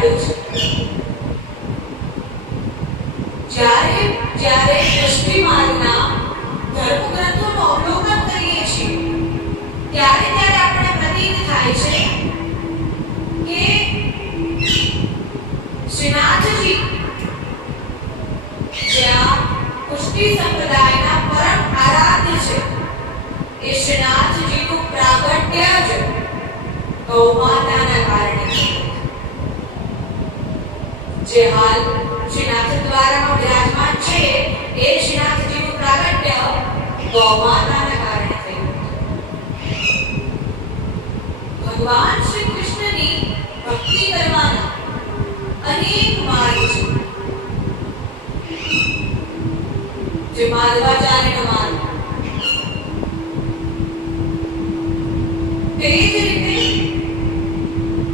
બેસાડું છું. જ્યારે જ્યારે પુષ્ટિ માર્ગના ધર્મગ્રંથોનું અવલોકન કરીએ છીએ ત્યારે ત્યારે આપણે પ્રતીત થાય છે કે શ્રીનાથજી જ્યાં પુષ્ટિ સંપ્રદાયના પરમ આરાધ્ય છે એ શ્રીનાથજીનું પ્રાગટ્ય જ ગૌમાતાના કારણે છે. જે હાલ શ્રીનાથ દ્વારમાં વિરાજમાન છે એ શ્રીનાથજીનું પ્રાગટ્ય ગૌમાતાના કારણે થયું. ભગવાન શ્રી કૃષ્ણની ભક્તિ કરવાના અનેક માર્ગ છે. જે માધવાચાર્યનો માર્ગ, તે જ રીતે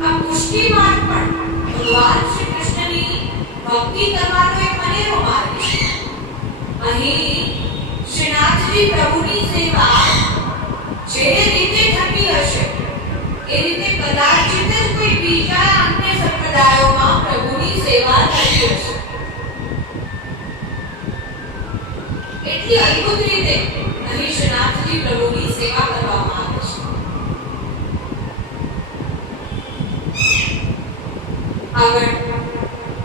આ પુષ્ટિ માર્ગ પણ ભગવાન શ્રી કૃષ્ણની ભક્તિ કરવાનો એક અનેરો માર્ગ છે. અહીં શ્રીનાથજી પ્રભુની સેવા જે રીતે થતી હશે એ રીતે કદાચિત જ કોઈ બીજા અન્ય સંપ્રદાયોમાં પ્રભુની સેવા થતી હશે. એટલી અદ્ભુત રીતે અહીં શ્રીનાથજી પ્રભુની સેવા કરવામાં આવે છે. આગળ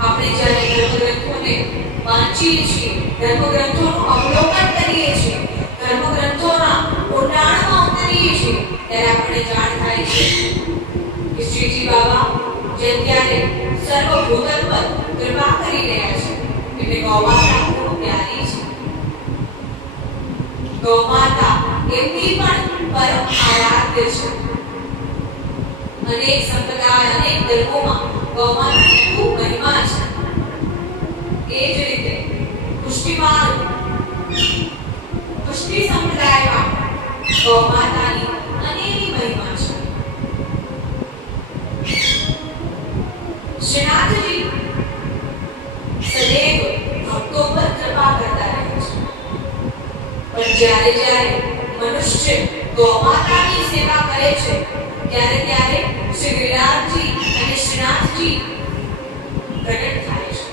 આપણે જ્યારે ધર્મગ્રંથોને વાંચીએ છીએ, ધર્મગ્રંથોનું અવલોકન કરીએ છીએ, ધર્મગ્રંથોના ઊંડાણમાં ઉતરીએ છીએ ત્યારે આપણે જાણ થાય છે કે શ્રીજી બાબા જેમ ત્યારે સર્વભૂતલ પર કૃપા કરી રહ્યા છે એટલે ગૌમાતા ખૂબ પ્યારી છે. ગૌમાતા એમની પણ પરમ આરાધ્ય છે. અનેક સંપ્રદાય, અનેક ધર્મોમાં ગૌમાતાની ખૂબ મહિમા છે. એ જ રીતે પુષ્ટિ સંપ્રદાયમાં ગૌમાતાની અનેક મહિમા છે. શ્રીનાથજી સદૈવ ભક્તો પર કૃપા કરતા રહે છે. પણ જ્યારે જ્યારે મનુષ્ય ગૌમાતાની સેવા કરે છે ત્યારે ત્યારે શ્રી ગિરિરાજજી અને શ્રીનાથજી પ્રગટ થાય છે.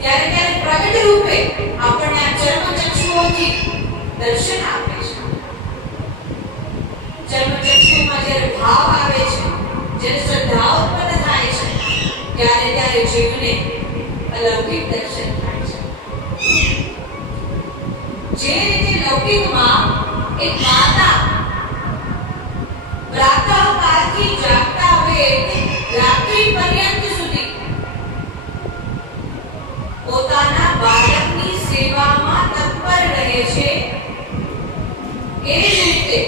ત્યારે ત્યારે પ્રગટ રૂપે આપણને આ ચર્મચક્ષુઓથી દર્શન આપે છે. ચર્મચક્ષુમાં જ્યારે ભાવ આવે છે, જ્યારે શ્રદ્ધા ઉત્પન્ન થાય છે ત્યારે ત્યારે જીવને અલૌકિક દર્શન થાય છે. જે રીતે લૌકિકમાં એક માતા પ્રાતઃકાળથી જાગતા હોય રાત્રિ પર્યંત સુધી પોતાના બાળકની સેવામાં તત્પર રહે છે, એ જ રીતે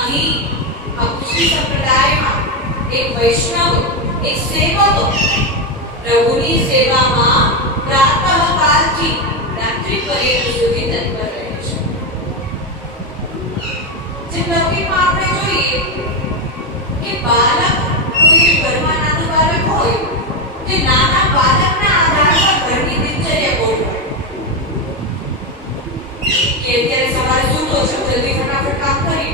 અહીં પુષ્ટિ સંપ્રદાયમાં એક વૈષ્ણવ, એક સેવક પ્રભુની સેવામાં પ્રાતઃકાળથી રાત્રિ પર્યંત સુધી તત્પર રહે છે. જે લૌકિકમાં આપણે જોઈએ કે બાળક કોઈ ઘરમાં નાનું બાળક હોય તે નાના બાળકના આધાર પર ઘરની દિનચર્યા ગોઠવે કે અત્યારે સવારે સૂતો છે, જલ્દી ફટાફટ કામ કરી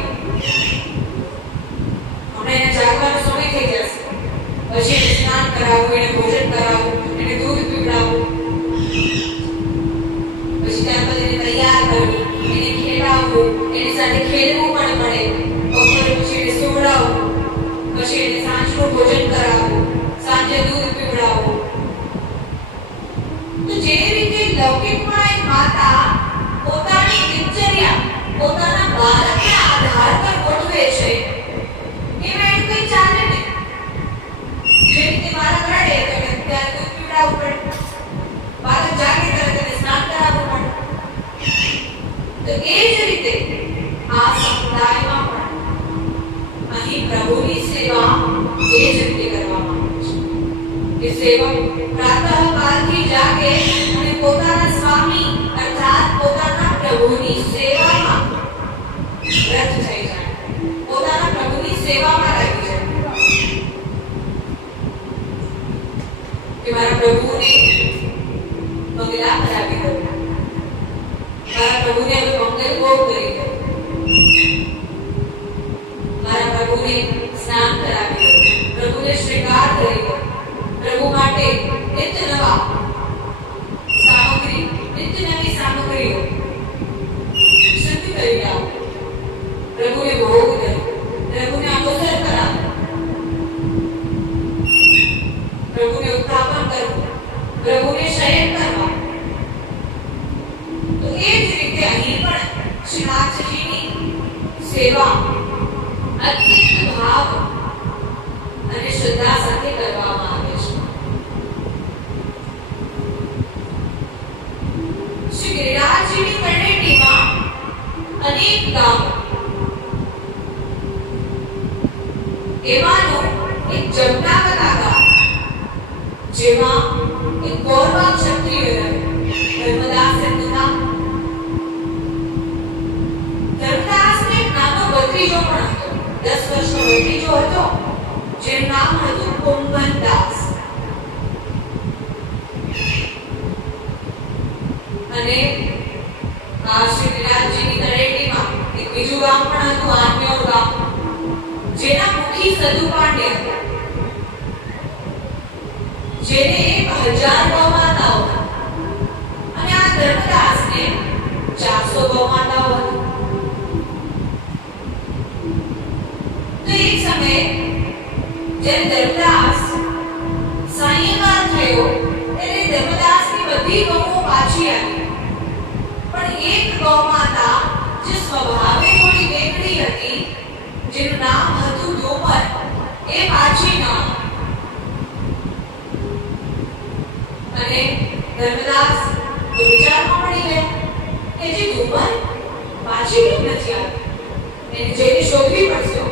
હમણાં એને જાગવાનો સમય થઈ જશે, પછી એને સ્નાન કરાવવું, એને ભોજન કરાવવું, એને દૂધ પીવડાવવું, પછી ત્યારબાદ એને તૈયાર કરવું, એને ખેલાવવું, એની સાથે ખેલવું પણ પડે, બપોરે પછી એને સુવડાવવું, પછી એને સાંજનું ભોજન કરાવવું, સાંજે દૂધ પીવડાવવું. તો જે રીતે લૌકિકમાં એક માતા પોતાની દિનચર્યા પોતાના બાળકના આધાર પર ગોઠવે છે, એમાં એનું કંઈ ચાલે નહીં. જે રીતે બાળક રડે તો એને ત્યારે દૂધ પીવડાવવું પડે, બાળક જાગે ત્યારે તેને સ્નાન કરાવવું પડે. તો એ જ રીતે આ સંપ્રદાયમાં પણ અહીં પ્રભુની સેવા એ જ રીતે કરવામાં આવે છે કે સેવક પ્રાતઃકાળથી જાગે અને પોતાના સ્વામી અર્થાત પોતાના પ્રભુની સેવામાં રત થઈ જાય, પોતાના પ્રભુની સેવામાં લાગી જાય કે મારા પ્રભુને મંગલા કરાવી દઉં, મારા પ્રભુને હવે મંગલ ભોગ કરી દઉં, મારા પ્રભુને સ્નાન કરાવી દઉં, પ્રભુને શ્રીકાર નિત્ય નવા સામગ્રી, નિત્ય નવી સામગ્રીઓ શુદ્ધ કરી લાવો. પ્રભુને ભોગ દો, પ્રભુને અનુસર કરાવો, પ્રભુને ઉત્થાપન કરવું, પ્રભુને શયન કરવા. તો એ જ રીતે અહીં પણ શ્રીનાથજીની સેવા અત્યંત ભાવ અને શ્રદ્ધા સાથે કરવામાં આવે છે. શ્રી ગિરિરાજજીની તળેટીમાં અનેક ગામ, એમાંનું એક જમનાગતા ગામ, જેમાં એક ગૌરવા ક્ષત્રિય ધર્મદાસ હતા. ધર્મદાસને એક નાનો ભત્રીજો પણ હતો, 10 વર્ષનો ભત્રીજો હતો, જેનું નામ હતું કુંભનદાસ. અને આ શ્રી ગિરિરાજજીની તળેટીમાં એક બીજું ગામ પણ હતું, આન્યોર ગામ, જેના મુખી સદુ પાંડ્ય હતા, જેને 1000 ગૌમાતાઓ હતી. અને આ ધર્મદાસને 400 ગૌમાતાઓ હતી. તો એક સમયે જ્યારે ધર્મદાસ સાયંકાળ થયો ત્યારે ધર્મદાસની બધી ગૌઓ પાછી આવી. પણ એક ગૌમાતા જે સ્વભાવે થોડી વેગળી હતી, જેનું નામ હતું ધુમર, એ પાછી ન આવી. અને ધર્મદાસ વિચારમાં પડી ગયા કે જે ધુમર પાછી કેમ નથી આવી, એને જઈને શોધવી પડશે.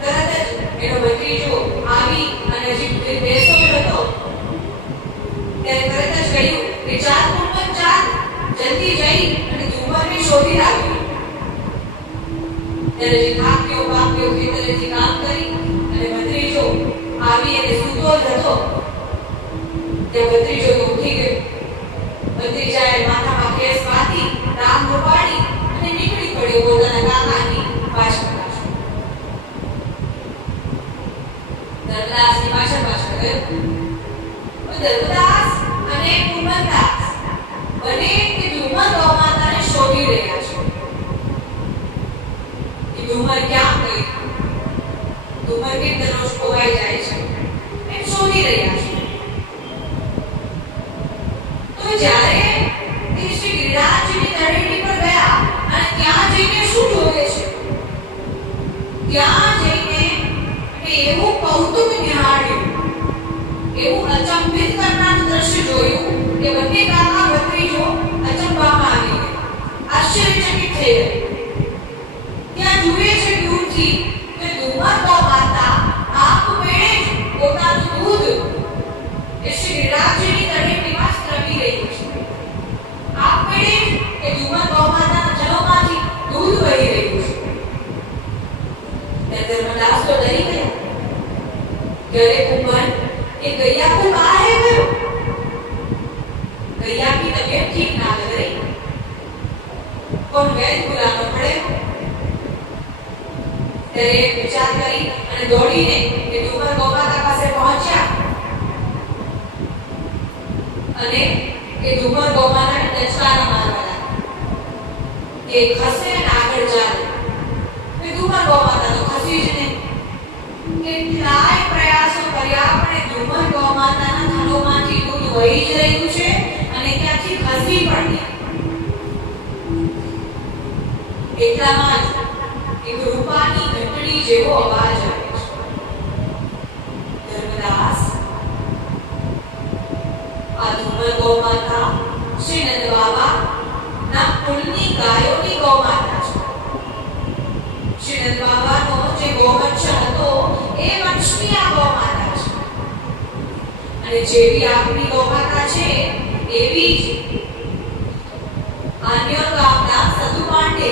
તરત જ એનો ભત્રીજો આવી અને હજી બેસો હતો ત્યારે તરત જ કહ્યું કે ચાલ કુંભન ચાલ, જલ્દી જઈ અને ધુમરને શોધી લાવી. ત્યારે જે થાક્યો પાક્યો ખેતરેથી કામ કરી અને ભત્રીજો આવી અને સૂતો જ હતો તે ભત્રીજો તો ઉઠી ગયો. ભત્રીજાએ માથામાં કેસ બાંધી, રામ રૂપાડી અને નીકળી પડ્યો પોતાના કાકાની પાછળ. ધર્મદાસની પાછળ ગયો. ધર્મદાસ અને કુંભનદાસ બંને તે ધુમર ગૌમાતાને શોધી રહ્યા છે. એ ધુમર ક્યાં ગઈ, ધુમર કેમ દરરોજ ખોવાઈ જાય છે, એમ શોધી રહ્યા છે. તો જ્યારે તે શ્રી ગિરિરાજજીની તળેટી પર ગયા અને ત્યાં જઈને શું જોવે છે, ત્યાં જઈને એવું કૌતુક નિહાળ્યું, એવું અચંબિત કરનારું દ્રશ્ય જોયું કે બંને કાકા ભત્રીજો અચંબામાં આવી ગયા, આશ્ચર્યચકિત થઈ ગયા. ત્યાં જુએ છે દૂરથી કે ધુમર ગૌમાતા આપમેળે પોતાનું દૂધ એ શ્રી ગિરિરાજજીની તળેટીમાં સ્ત્રવી રહી છે. આપમેળે એ ધુમર ગૌમાતાના જલોમાંથી દૂધ વહી રહ્યું છે. ધર્મદાસ તો ડરી ગયા. ઘરે કુંભન એ ગૈયા को कहा है गयो, गैया की तबीयत ठीक ना लग रही, कौन वैद बुलाना पड़ेगा. ત્યારે વિચાર કરી અને દોડીને એ ધુમર ગૌમાતા પાસે પહોંચ્યા અને એ ધુમર ગૌમાતાને દચકારા મારવા લાગ્યા કે ખસે અને આગળ ચાલે. એ ધુમર ગૌમાતા તો ખસી જ નહીં. કેટલાય પ્રયાસો કર્યા પણ એ ધુમર ગૌમાતાના થનોમાંથી દૂધ વહી જ રહ્યું છે અને ત્યાંથી ખસી પણ નહીં. એટલામાં જ એક રૂપાની ઘંટડી જેવો અવાજ આવે છે. ધર્મદાસ આ ધુમર ગૌમાતા શ્રી નંદ બાબા ના કુળની ગાયોની ગૌમાતા છે. શ્રી નંદ બાબાનો જે ગોવંશ હતો એ વંશની આ ગૌમાતા છે. અને જેવી આપની ગૌમાતા છે એવી જ આન્યોર ગામના સદુ પાંડે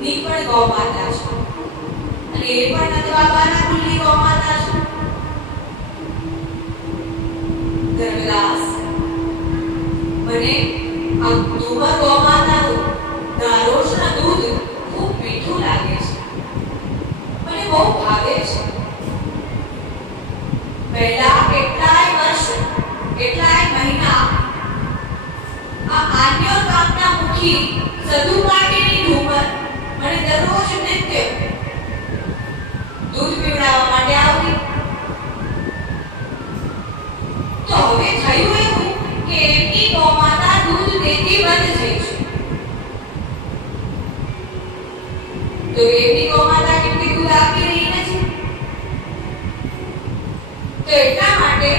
ની પણ ગૌમાતા છે. અને એ પણ નંદ બાબાના કુળની ગૌમાતા છે. ધર્મદાસ મને આ ધુમર ગૌમાતાનું દરરોજના દૂધ ખૂબ મીઠું લાગે છે, મને બહુ ભાવે છે. પહેલા કેટલાય વર્ષ કેટલાય મહિના આ આન્યો ગામના મુખી સદુ પાટીની ઢુમર મને દરરોજ નિત્ય દૂધ પીવડાવવા માટે આવતી. તો હવે થયું એવું કે એમની ગૌમાતા દૂધ દેતી બંધ થઈ છે. તો એમની ગૌમાતા કેટલી દૂધ આપી રહી નથી. તો એટલા માટે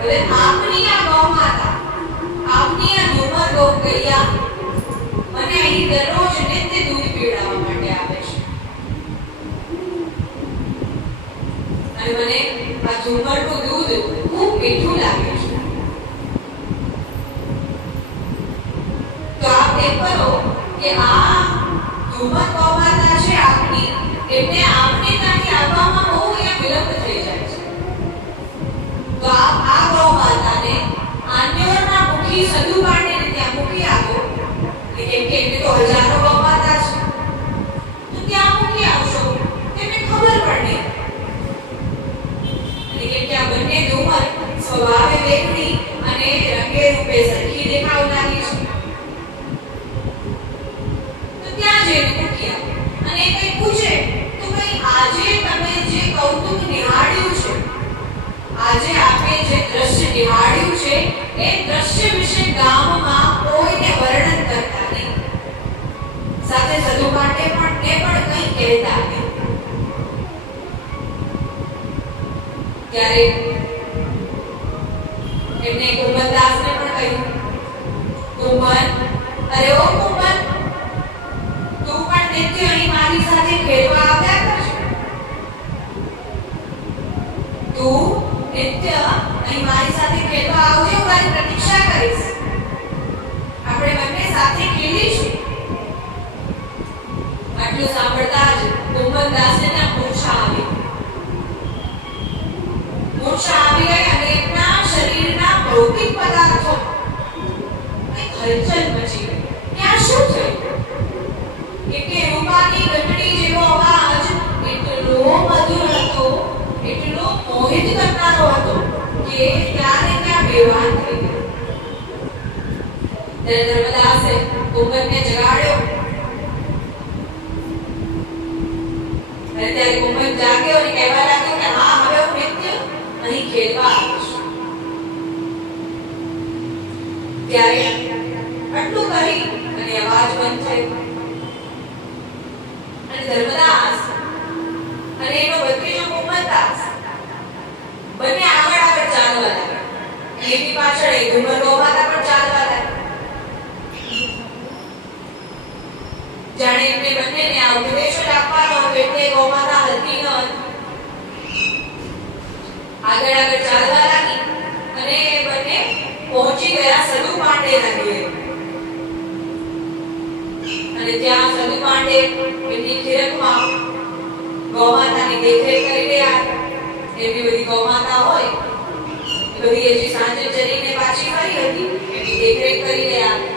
હવે આપની આ ગૌમાતા આપની આ ઢુમર ગૌ ગૈયા મને અહીં દરરોજ નિત્ય દૂધ પીવડાવવા માટે આવે છે. અને મને આ ઢુમરનું દૂધ ખૂબ મીઠું લાગે છે. તો આપ એમ કરો કે આ ઢુમર ગૌમાતા છે આપની, એમને આપને ત્યાંથી આવવામાં બહુ વિલંબ થઈ જાય છે. તો આપ આ ગૌમાતાને આન્યોરના મુખી સદુ પાટીને ત્યાં મૂકી આવો. કેમ કે એમને તો હજારો ગૌમાતા છે, તો ત્યાં મૂકી આવશો તેમને ખબર પડે. અને કેમ કે આ બંને ઢુમર સ્વભાવે વેગળી અને રંગે રૂપે સરખી દેખાવનારી છે, તો ત્યાં જઈને મૂકી આવો. અને કંઈ પૂછે તો ભાઈ આજે તમે જે કૌતુક નિહાળ્યું છે, આજે આપે જે દ્રશ્ય નિહાળ્યું છે એ દ્રશ્ય વિશે ગામમાં કોઈને વર્ણન કરતા નહીં, સાથે સદુ માટે પણ કંઈ કહેતા નહીં. ત્યારે એમને કુંભદાસને પણ કહ્યું, કુંભન, અરે ઓ કુંભન, તું પણ નિત્ય અહીં મારી સાથે ખેલવા આવ્યા કરશે. તું નિત્ય અહીં મારી સાથે ખેલવા આવજે, હું તારી પ્રતીક્ષા કરીશ. આપણે બંને સાથે ખેલીશું. આટલું સાંભળતા જ કુંભદાસને ત્યાં મૂર્છા આવી. મૂર્છા આવી ગઈ અને એમના શરીરના ભૌતિક પદાર્થો હલચલ મચી ગઈ. ત્યાં શું થયું? કે રૂપાની ઘંટડી જેવો અવાજ એટલો મધુર હતો, એટલો મોહિત કરનારો હતો કે ત્યારે ત્યાં બેભાન થઈ ગયો. ત્યારે ધર્મદાસે કુંભને જગાડ્યો. અને ત્યારે કુંભન જાગ્યો અને કહેવા લાગ્યો કે હા, હવે હું નિત્ય અહીં ખેલવા આવું છું. ત્યારે આટલું કહી અને અવાજ બંધ થયો. અને ધર્મદાસ અને એનો ભત્રીજો કુંભદાસ બંને આગળ ચાલવા લાગ્યા. એની પાછળ એક ઢુમર ગૌમાતા પણ ચાલવા લાગી. જાણે એમને બંનેને આ ઉપદેશ આપવાનો હતો એટલે ગૌમાતા હલતી ન હતી. આગળ ચાલવા લાગી અને બંને પહોંચી ગયા સદુ પાંડેના ઘેર. અને ત્યાં સદુ પાંડે એમની ખીરકમાં ગૌમાતાની દેખરેખ કરી રહ્યા હતા. એમની બધી ગૌમાતા હોય એ બધી હજી સાંજે ચરીને પાછી ફરી હતી, એમની દેખરેખ કરી રહ્યા હતા.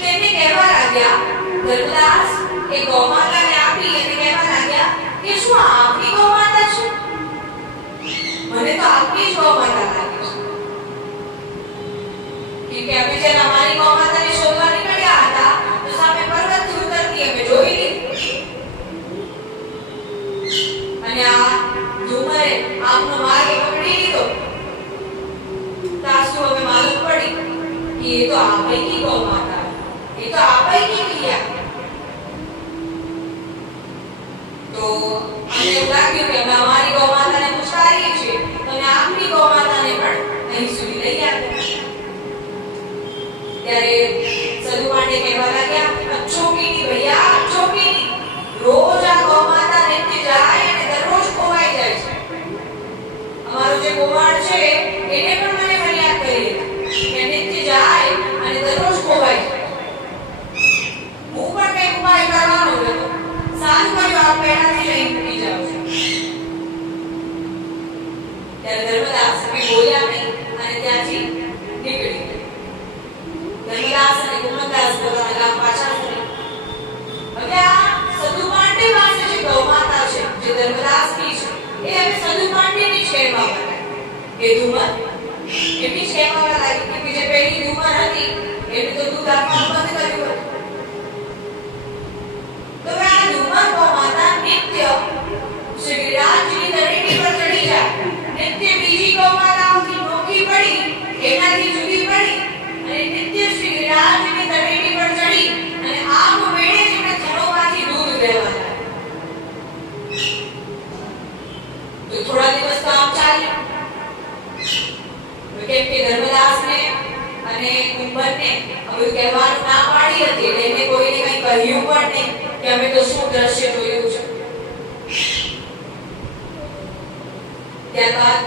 તેને કહેવા લાગ્યા, ધર્મદાસ એ ગૌમાતાને આપી અને કહેવા લાગ્યા કે શું આ આપની ગૌમાતા છે? મને તો આપની જ ગૌમાતા લાગે છે. કે અમે જ્યારે અમારી ગૌમાતાને શોધવા નીકળ્યા હતા તો સામે પર્વતથી ઉતરતી અમે જોઈ લીધી. અને આ ઢુમરે આપનો માર્ગ પકડી લીધો. તાસુ હવે માલુમ પડી કે એ તો આ પૈકી ગૌમાતા, એ તો આ પૈકી ક્રિયા. તો અમને એવું લાગ્યું કે અમે અમારી ગૌમાતાને પુચકારીએ છીએ, અને આપની ગૌમાતાને પણ અહીં સુધી લઈ આવ્યા. ત્યારે સદુ પાંડે કહેવા લાગ્યા, અચ્છોકીની ભૈયા, અચ્છોકીની, રોજ આ ગૌમાતા નિત્ય જાય અને દરરોજ ખોવાઈ જાય છે. અમારો જે ગોવાળ છે એને પણ મને ફરિયાદ કરી કે નિત્ય જાય અને દરરોજ ખોવાઈ જાય. હું પણ કઈ ઉપાય કરવાનો હતો. સારું કર્યું આપ પહેલાથી લઈ મૂકી જાઓ છો. ત્યારે ધર્મદાસ બોલ્યા નહીં અને ત્યાંથી નીકળી ગયા. ધર્મદાસ અને કુંભદાસ પોતાના ગામ પાછા ફર્યા. હવે આ સદુ પાંડે પાસે જે ગૌમાતા છે, જે ધર્મદાસની છે, એ હવે સંધુ પાંડેની જ કહેવામાં લાગી. એ ધુમર એમની જ કહેવામાં લાગી કે જે પહેલી ધુમર હતી એને તો દૂધ આપવાનું બંધ કર્યું હતું. તો આ ધુમર ગૌમાતા નિત્ય શ્રી ગિરિરાજની ધરતી પર ચડી જાય. નિત્ય બીજી ગૌમાતાઓથી નોખી પડી, એનાથી જુદી પડી અને નિત્ય શ્રી ગિરિરાજની ધરતી પર ચડી અને આમ વેળે જેને થળોમાંથી દૂધ વહેવા લાગ્યું. તો થોડા દિવસ તો આમ ચાલ્યું. કેમ કે ધર્મદાસને અને કુંભરને હવે કહેવાનું ના પાડી હતી એટલે એને કોઈને કંઈ કહ્યું પણ નહીં કે અમે તો શું દ્રશ્ય જોયું છે. ત્યારબાદ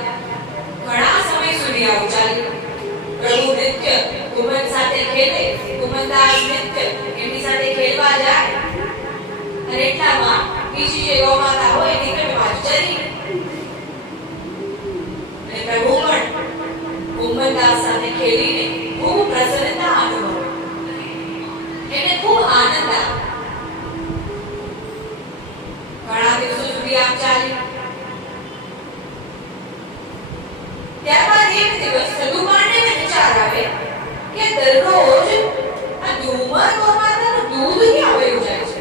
ઘણા સમય સુધી આવું ચાલ્યું. પ્રભુ નિત્ય કુંભર સાથે ખેલે, કુંભરદાસ નિત્ય એમની સાથે ખેલવા જાય અને એટલામાં બીજી જે ગૌમાતા હોય એની પેટમાં ચરી અને પ્રભુ પણ કુંભરદાસ સાથે ખેલીને ખૂબ પ્રસન્નતા અનુભવી. એને ખૂબ આનંદ આવ્યો. ઘણા દિવસો સુધી આમ ચાલ્યું. ત્યારબાદ એક દિવસ સંધુ પાંડેને વિચાર આવે કે દરરોજ આ ધુમર ગૌમાતાનું દૂધ ક્યાં વયું જાય છે?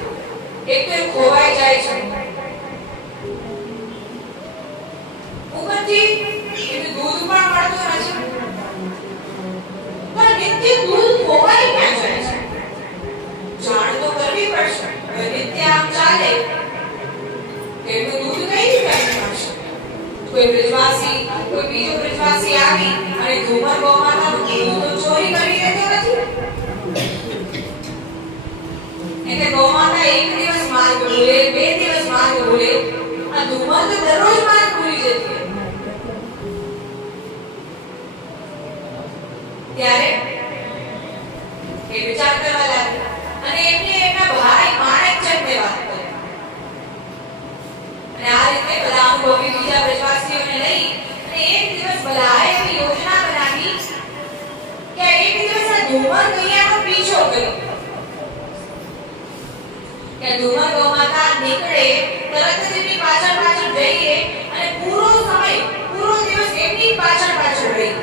એક તો એ ખોવાઈ જાય છે, ઉપરથી એનું દૂધ પણ મળતું નથી. પણ નિત્ય દૂધ ખોવાઈ ક્યાં જાય છે? જાણ તો કરવી પડશે. નિત્ય આમ ચાલે એનું દૂધ કઈ રીતે મળશે? કોઈ બ્રજવાસી, કોઈ બીજો બ્રજવાસી આવી અને ધુમર ગૌમાતાનું દૂધ તો ચોરી કરી લેતો નથી. એટલે ગૌમાતા એક દિવસ માર્ગ ભૂલે, બે દિવસ માર્ગ ભૂલે, આ ધુમર તો દરરોજ માર્ગ ભૂલી જતી. ત્યારે એ વિચાર કરવા લાગી અને એમને એમના ભાઈ માણેકચંદને વાત કરી. અને આ રીતે બધા અનુભવી બીજા બ્રજવાસીઓને લઈ અને એક દિવસ બધાએ એવી યોજના બનાવી કે એક દિવસ આ ધુમર ગૈયાનો પીછો કર્યો. કે ધુમર ગૌમાતા નીકળે તરત જ એમની પાછળ પાછળ જઈએ અને પૂરો સમય, પૂરો દિવસ એમની પાછળ પાછળ રહી.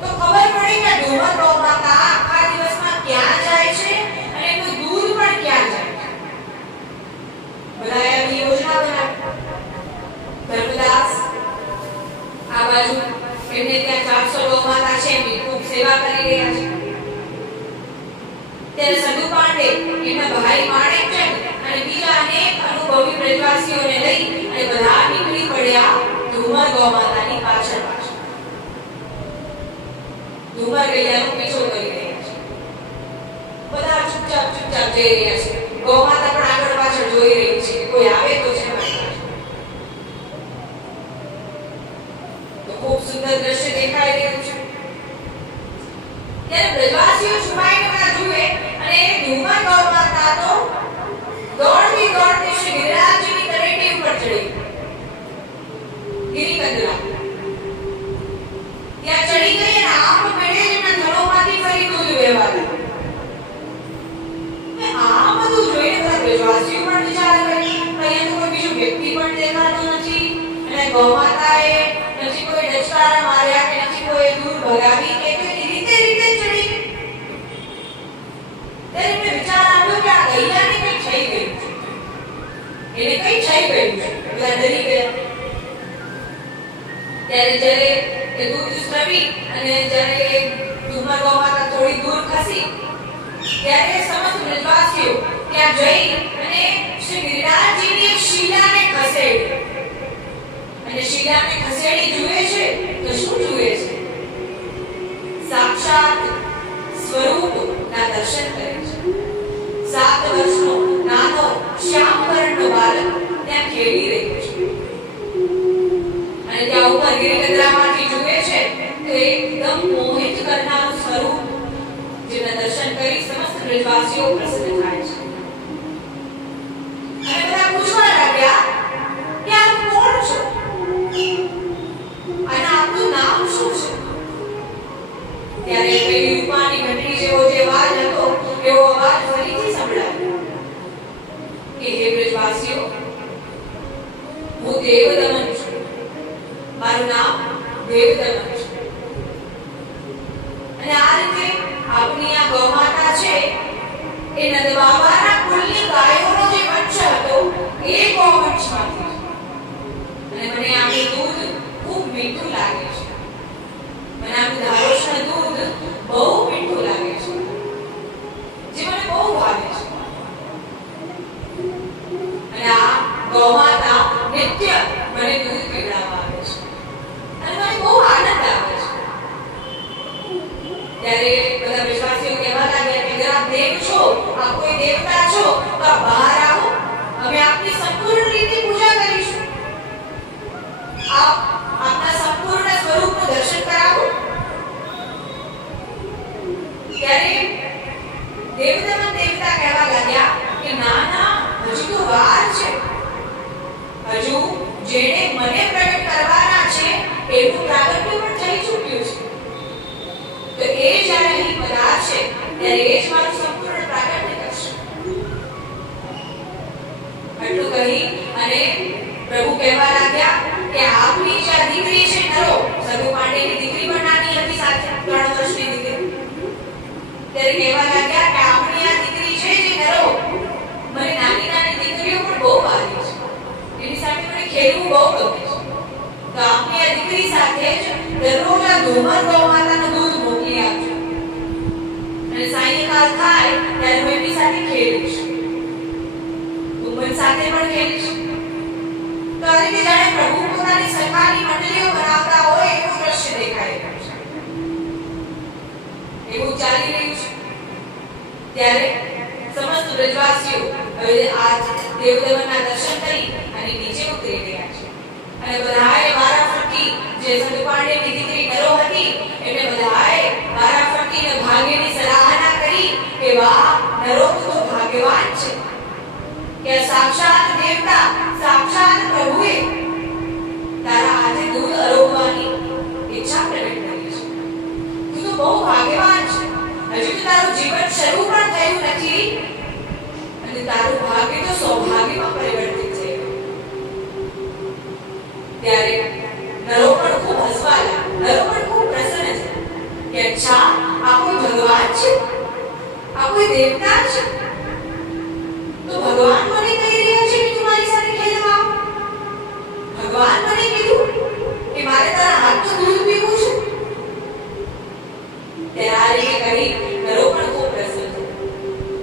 તો ખબર પડી કે ધુમર ગૌમાતા આખા દિવસમાં ક્યાં જાય છે અને એનું દૂધ પણ ક્યાં જાય છે. બધાએ આવી યોજના બનાવી. ધર્મદાસ આ બાજુ એમને ત્યાં 400 ગૌમાતા છે એમની ખૂબ સેવા કરી રહ્યા છે. ત્યારે સંધુ પાંડે એમના ભાઈ માણેકચંદ અને બીજા અનેક અનુભવી બ્રજવાસીઓને લઈ અને બધા નીકળી પડ્યા ધુમર ગૌમાતાની પાછળ પાછળ. ધુમર ગૈયાનો પીછો કરી રહ્યા છે. બધા ચૂપચાપ ચૂપચાપ જઈ રહ્યા છે. ગૌમાતા પણ આગળ પાછળ જોઈ રહી છે કે કોઈ આવે તો છે મારી પાસે. તો ખૂબ સુંદર દ્રશ્ય દેખાઈ રહ્યું છે. ત્યારે બ્રજવાસીઓ છુપાઈને બધા જુએ અને એ ધુમર ગૌમાતા તો દોડતી દોડતી શ્રી ગિરિરાજની તળેટી ઉપર ચડી. ગિરિકંદરા ત્યાં ચડી ગઈ અને આમ મેળે જેના થળોમાંથી ફરી દૂધ વહેવા લાગ્યું. આ બધું જોઈને બધા બ્રજવાસીઓ પણ વિચાર કરે અહીંયા તો કોઈ બીજો વ્યક્તિ પણ દેખાતો નથી અને ગૌમાતાએ નથી કોઈ ડચકારા માર્યા કે નથી કોઈ દૂર ભગાવી કે કોઈ રીતે રીતે ચડી. ત્યારે એમને વિચાર આવ્યો કે આ ગૈયાને કંઈ થઈ ગયું છે, એને કંઈ થઈ ગયું છે. બધા ડરી ગયા. ત્યારે જ્યારે એ દૂધ સ્રવી અને જ્યારે ધુમર ગૌમાતા થોડી દૂર ખસી ત્યારે સમસ્ત બ્રજવાસીઓ ત્યાં જઈ અને શ્રી ગિરિરાજજીની એક શિલાને ખસેડી અને શિલાને ખસેડી જુએ છે તો શું જુએ છે? સાક્ષાત સ્વરૂપના દર્શન કરે છે. 7 વર્ષનો નાનો શ્યામ વર્ણનો બાળક ત્યાં ખેલી રહ્યો છે અને ત્યાં ઉપર ગિરિકંદરામાંથી જુએ છે તો એકદમ મોહિત કરનારું સ્વરૂપ જેના દર્શન કરી સમસ્ત બ્રજવાસીઓ પ્રસન્ન થાય છે. અને બધા પૂછવા લાગ્યા કે આ કોણ છે અને આપનું નામ શું છે? ત્યારે પેલી રૂપાની ઘંટડી જેવો જે અવાજ હતો એવો અવાજ ફરીથી સંભળાયો કે હે બ્રજવાસીઓ, હું દેવદમન છું. મારું નામ દેવદમન છે. અને આ રીતે આપણી આ ગૌમાતા છે એ નંદ બાબાના કુલની ગાયોનો જે વંશ હતો એ ગૌવંશમાંથી છે. અને મને આનું દૂધ ખૂબ મીઠું લાગે છે. મને આનું ધારોશનું દૂધ બહુ મીઠું લાગે છે, જે મને બહુ ભાવે છે. અને આ ગૌમાતા નિત્ય મને દૂધ પીવડાવવા આવે છે અને મને બહુ આનંદ આવે છે. ત્યારે બધા વિશ્વાસીઓ કહેવા લાગ્યા કે જરા દેવ છો, આપ કોઈ દેવતા છો તો આપ બહાર આવો, અમે આપની સંપૂર્ણ રીતે પૂજા કરીશું. આપ આપના સંપૂર્ણ સ્વરૂપનું દર્શન કરાવો. ત્યારે દેવદમન દેવતા કહેવા લાગ્યા કે ના ના, હજુ તો વાર છે. હજુ જેને મને પ્રગટ કરવાના છે એવું પ્રાગટ્ય પણ થઈ ચૂક્યું છે. તો એ જ્યારે અહીં પધારશે ત્યારે એ જ મારું સંપૂર્ણ પ્રાગટ્ય કરશે. આટલું કહી અને પ્રભુ કહેવા લાગ્યા કે આપની જે દીકરી છે નરો, સગુ પાંડેની દીકરી પણ નાની હતી, સાથે 3 વર્ષની દીકરી. ત્યારે કહેવા લાગ્યા કે આપની આ દીકરી છે જે નરો, મને નાની નાની દીકરીઓ પણ બહુ ભાવે છે, એની સાથે મને ખેલવું બહુ ગમે છે. તો આપની આ દીકરી સાથે જ દરરોજ આ ધુમર ગૌમાતાનું દૂધ મોકલી આપજો અને સાયંકાળ થાય ત્યારે હું એમની સાથે ખેલીશ, ધુમર સાથે પણ ખેલીશ. તો આ રીતે જાણે પ્રભુ પોતાની સખાની મંડળીઓ બનાવતા હોય એવું દ્રશ્ય દેખાઈ રહ્યું છે, એવું ચાલી રહ્યું છે. ત્યારે સમસ્ત બ્રજવાસીઓ હવે આ દેવદમનના દર્શન કરી અને નીચે ઉતરી ગયા છે. અને બધાએ વારાફરતી જે સગુ પાંડેની દીકરી નરો હતી એટલે બધાએ વારાફરતી ને ભાગ્યની સરાહના કરી કે વાહ નરો, તું તો ભાગ્યવાન છે કે સાક્ષાત દેવતા, સાક્ષાત પ્રભુએ તારા આજે દૂધ આરોગવાની ઈચ્છા પ્રગટ કરી છે. તું તો બહુ ભાગ્યવાન છે. હજુ તો તારું જીવન શરૂ પણ થયું નથી અને તારું ભાગ્ય તો સૌભાગ્યમાં પરિવર્તિત થઈ ગયું. ત્યારે નરો પણ ખૂબ હસવા લાગ્યો. નરો પણ ખૂબ પ્રસન્ન છે કે અચ્છા, આ કોઈ ભગવાન છે, આ કોઈ દેવતા છે. તો ભગવાન મને કહી રહ્યા છે કે તું મારી સાથે ખેલવા આવ. ભગવાન મને કીધું કે મારે તારા હાથનું દૂધ પીવું છે. ત્યારે આ રીતે કહી નરો પણ ખૂબ પ્રસન્ન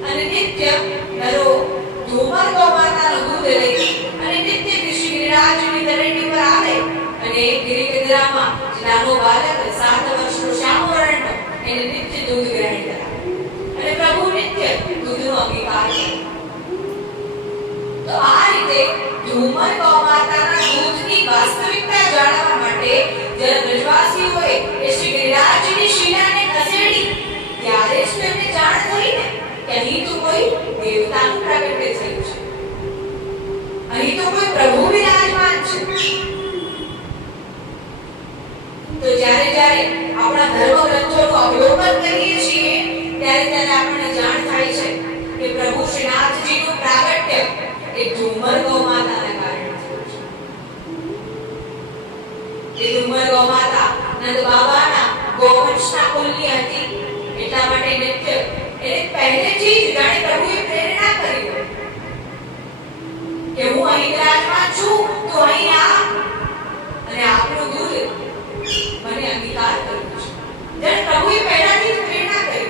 અને નિત્ય નરો ધુમર ગૌમાતાનું દૂધ લઈ અને નિત્ય કૃષ્ણ ગિરિરાજની તરણી પર આવે અને ગિરિગદ્રામાં નાનો બાલક 7 વર્ષનો શ્યામ વર્ણનો એને નિત્ય દૂધ ગ્રહણ કરાવે અને પ્રભુ નિત્ય દૂધનો અંગીકાર કરે. તો આ રીતે ધુમર ગૌમાતાના દૂધની વાસ્તવિકતા જાણવા માટે જ્યારે બ્રજવાસીઓએ એ શ્રી ગિરિરાજની શિલાને ખસેડી ત્યારે જ તેમને જાણ થઈ ને કે અહીં તો કોઈ દેવતાનું પ્રાગટ્ય થયું છે, અહીં તો કોઈ પ્રભુ વિરાજમાન છે. તો જ્યારે જ્યારે આપણા ધર્મ ગ્રંથોનું અવલોકન કરીએ છીએ ત્યારે ત્યારે આપણને જાણ થાય છે કે પ્રભુ શ્રીનાથજીનું પ્રાગટ્ય એ ધુમર ગૌમાતાના કારણે થયું છે. એ ધુમર ગૌમાતા નંદ બાબાના ગોવંશના કુલની હતી એટલા માટે નિત્ય એને પહેલેથી જ જાણે પ્રભુએ પ્રેરણા કરી કે હું અહીં વિરાજમાન છું, તો અહીં આ અને આપણું દૂધ મને અંગીકાર કર્યું છે. જાણે પ્રભુએ પહેલાથી જ પ્રેરણા કરી.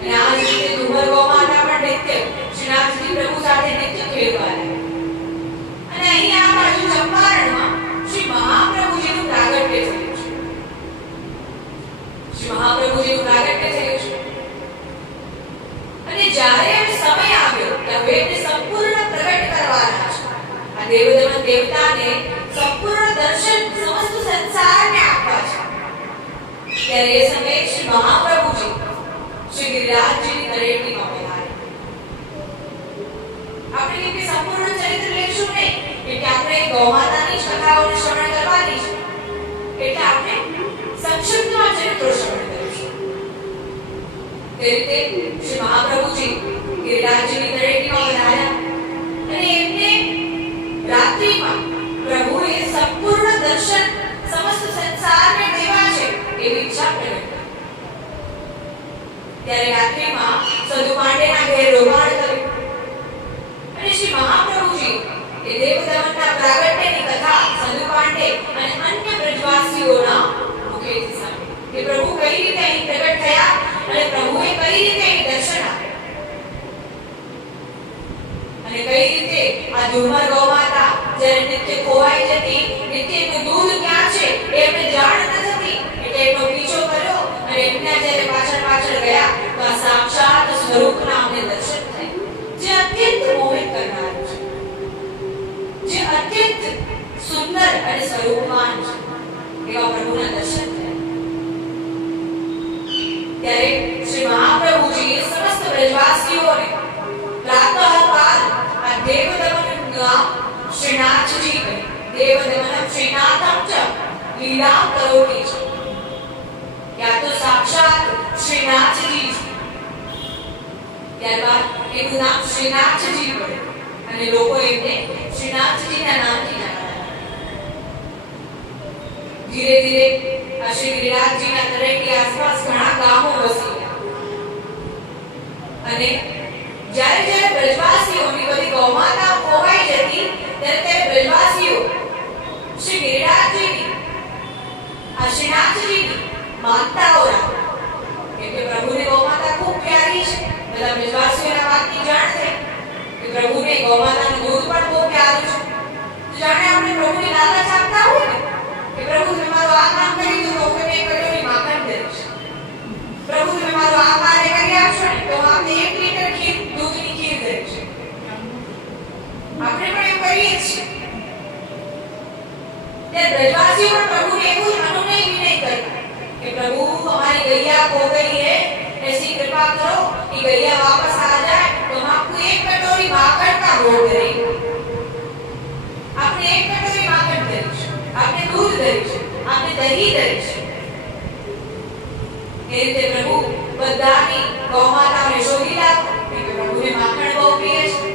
અને આ જ રીતે ધુમર ગૌમાતા પણ નિત્ય શ્રીનાથજી પ્રભુ સાથે નિત્ય ખેલવા લાગ્યા. અને અહીં આ બાજુ ચંપારણમાં શ્રી મહાપ્રભુજીનું પ્રાગટ્ય થયું છે. શ્રી મહાપ્રભુજીનું પ્રાગટ્ય થયું છે અને જ્યારે સમય આવ્યો કે હવે એને સંપૂર્ણ પ્રગટ કરવાના છે, આ દેવદમન દેવતાને સંપૂર્ણ દર્શન સમસ્ત સંસારને આપવા છે, ત્યારે એ સમયે શ્રી મહાપ્રભુજી શ્રી ગિરિરાજજીની તળેટીમાં પધાર્યા. આપણે કે સંપૂર્ણ ચરિત્ર લેશું નહીં એટલે આપણે ગૌમાતાની કથાઓને શ્રવણ કરવાની છે, એટલે આપણે સંક્ષિપ્તમાં ચરિત્રો શ્રવણ કરીશું. તે રીતે શ્રી મહાપ્રભુજી ગિરિરાજજીની તળેટીમાં પધાર્યા અને એમને રાત્રિમાં ઈચ્છા પ્રગટ કરી. ત્યારે રાત્રિમાં સદુ પાંડેના ઘેર રોકાણ કર્યું અને શ્રી મહાપ્રભુજી એ દેવદમનના પ્રાગટ્યની કથા સદુ પાંડે અને અન્ય બ્રજવાસીઓના મુખેથી સાંભળી કે પ્રભુ કઈ રીતે અહીં પ્રગટ થયા અને પ્રભુએ કઈ રીતે અહીં દર્શન આપ્યા અને કઈ રીતે આ દુર્મર ગૌમાતા જ્યારે નિત્ય ખોવાઈ જતી, નિત્યનું દૂધ ક્યાં છે એ એમને જાણ ન થતી, એટલે એમનો પીછો કર્યો અને એમના જ્યારે પાછળ ગયા તો આ સાક્ષાત સ્વરૂપના અમને દર્શન થયા, જે અત્યંત મોહિત કરનારું છે, જે અત્યંત સુંદર અને સ્વરૂપવાન છે, એવા પ્રભુના દર્શન થયા. ત્યારે શ્રી મહાપ્રભુજીએ સમસ્ત બ્રજવાસીઓને પ્રાતઃકાલ આ દેવદમનના શ્રીનાથજી દેવદમનમ શ્રીનાથમ ચ લીલા કરોટી છે. યા તો સાક્ષાત શ્રીનાથજી છે. ત્યારબાદ એનું નામ શ્રીનાથજી પડે અને લોકો એમને શ્રીનાથજીના નામથી જાણતા. ધીરે ધીરે આ શ્રી ગિરિરાજજીના તળેટી આસપાસ ઘણા ગામો વસી ગયા અને જ્યારે જ્યારે બ્રજવાસીઓની બધી ગૌમાતા ખોવાઈ જતી ત્યારે બ્રજવાસીઓ શ્રી ગિરિરાજજીની આ શ્રીનાથજીની માનતાઓ રાખે, કેમ કે પ્રભુની ગૌમાતા ખૂબ પ્યારી છે. બધા બ્રજવાસીઓના વાતની જાણ થઈ કે પ્રભુને ગૌમાતાનું દૂધ પણ બહુ પ્યારું છે. તો જાણે આપણે પ્રભુની લાલચ આપતા હોય ને કે પ્રભુ તમે મારું આ કામ કરી દો તો હું તમને એક કટોરી માખણ દઈશ, પ્રભુ તમે મારું આ કાર્ય કરી આપશો ને તો હું આપને 1 લીટર ખીર દૂધની ખીર દઈશ. આપણે પણ એમ કરીએ છીએ. તે બ્રજવાસીઓ પણ પ્રભુને એવું જ અનુનય વિનય કરતા કે પ્રભુ हमारी गैया खो गई है, ऐसी कृपा करो कि गैया वापस आ जाए तो हम आपको 1 कटोरी माखण का भोग करेंगे. आपने 1 कटोरी माखण दईશું, आपने दूध दईશું, आपने दही दईશું. એ રીતે પ્રભુ બધાની ગૌમાતાઓને શોધી લાવ્યા કે પ્રભુને માખણ બહુ પ્રિય છે,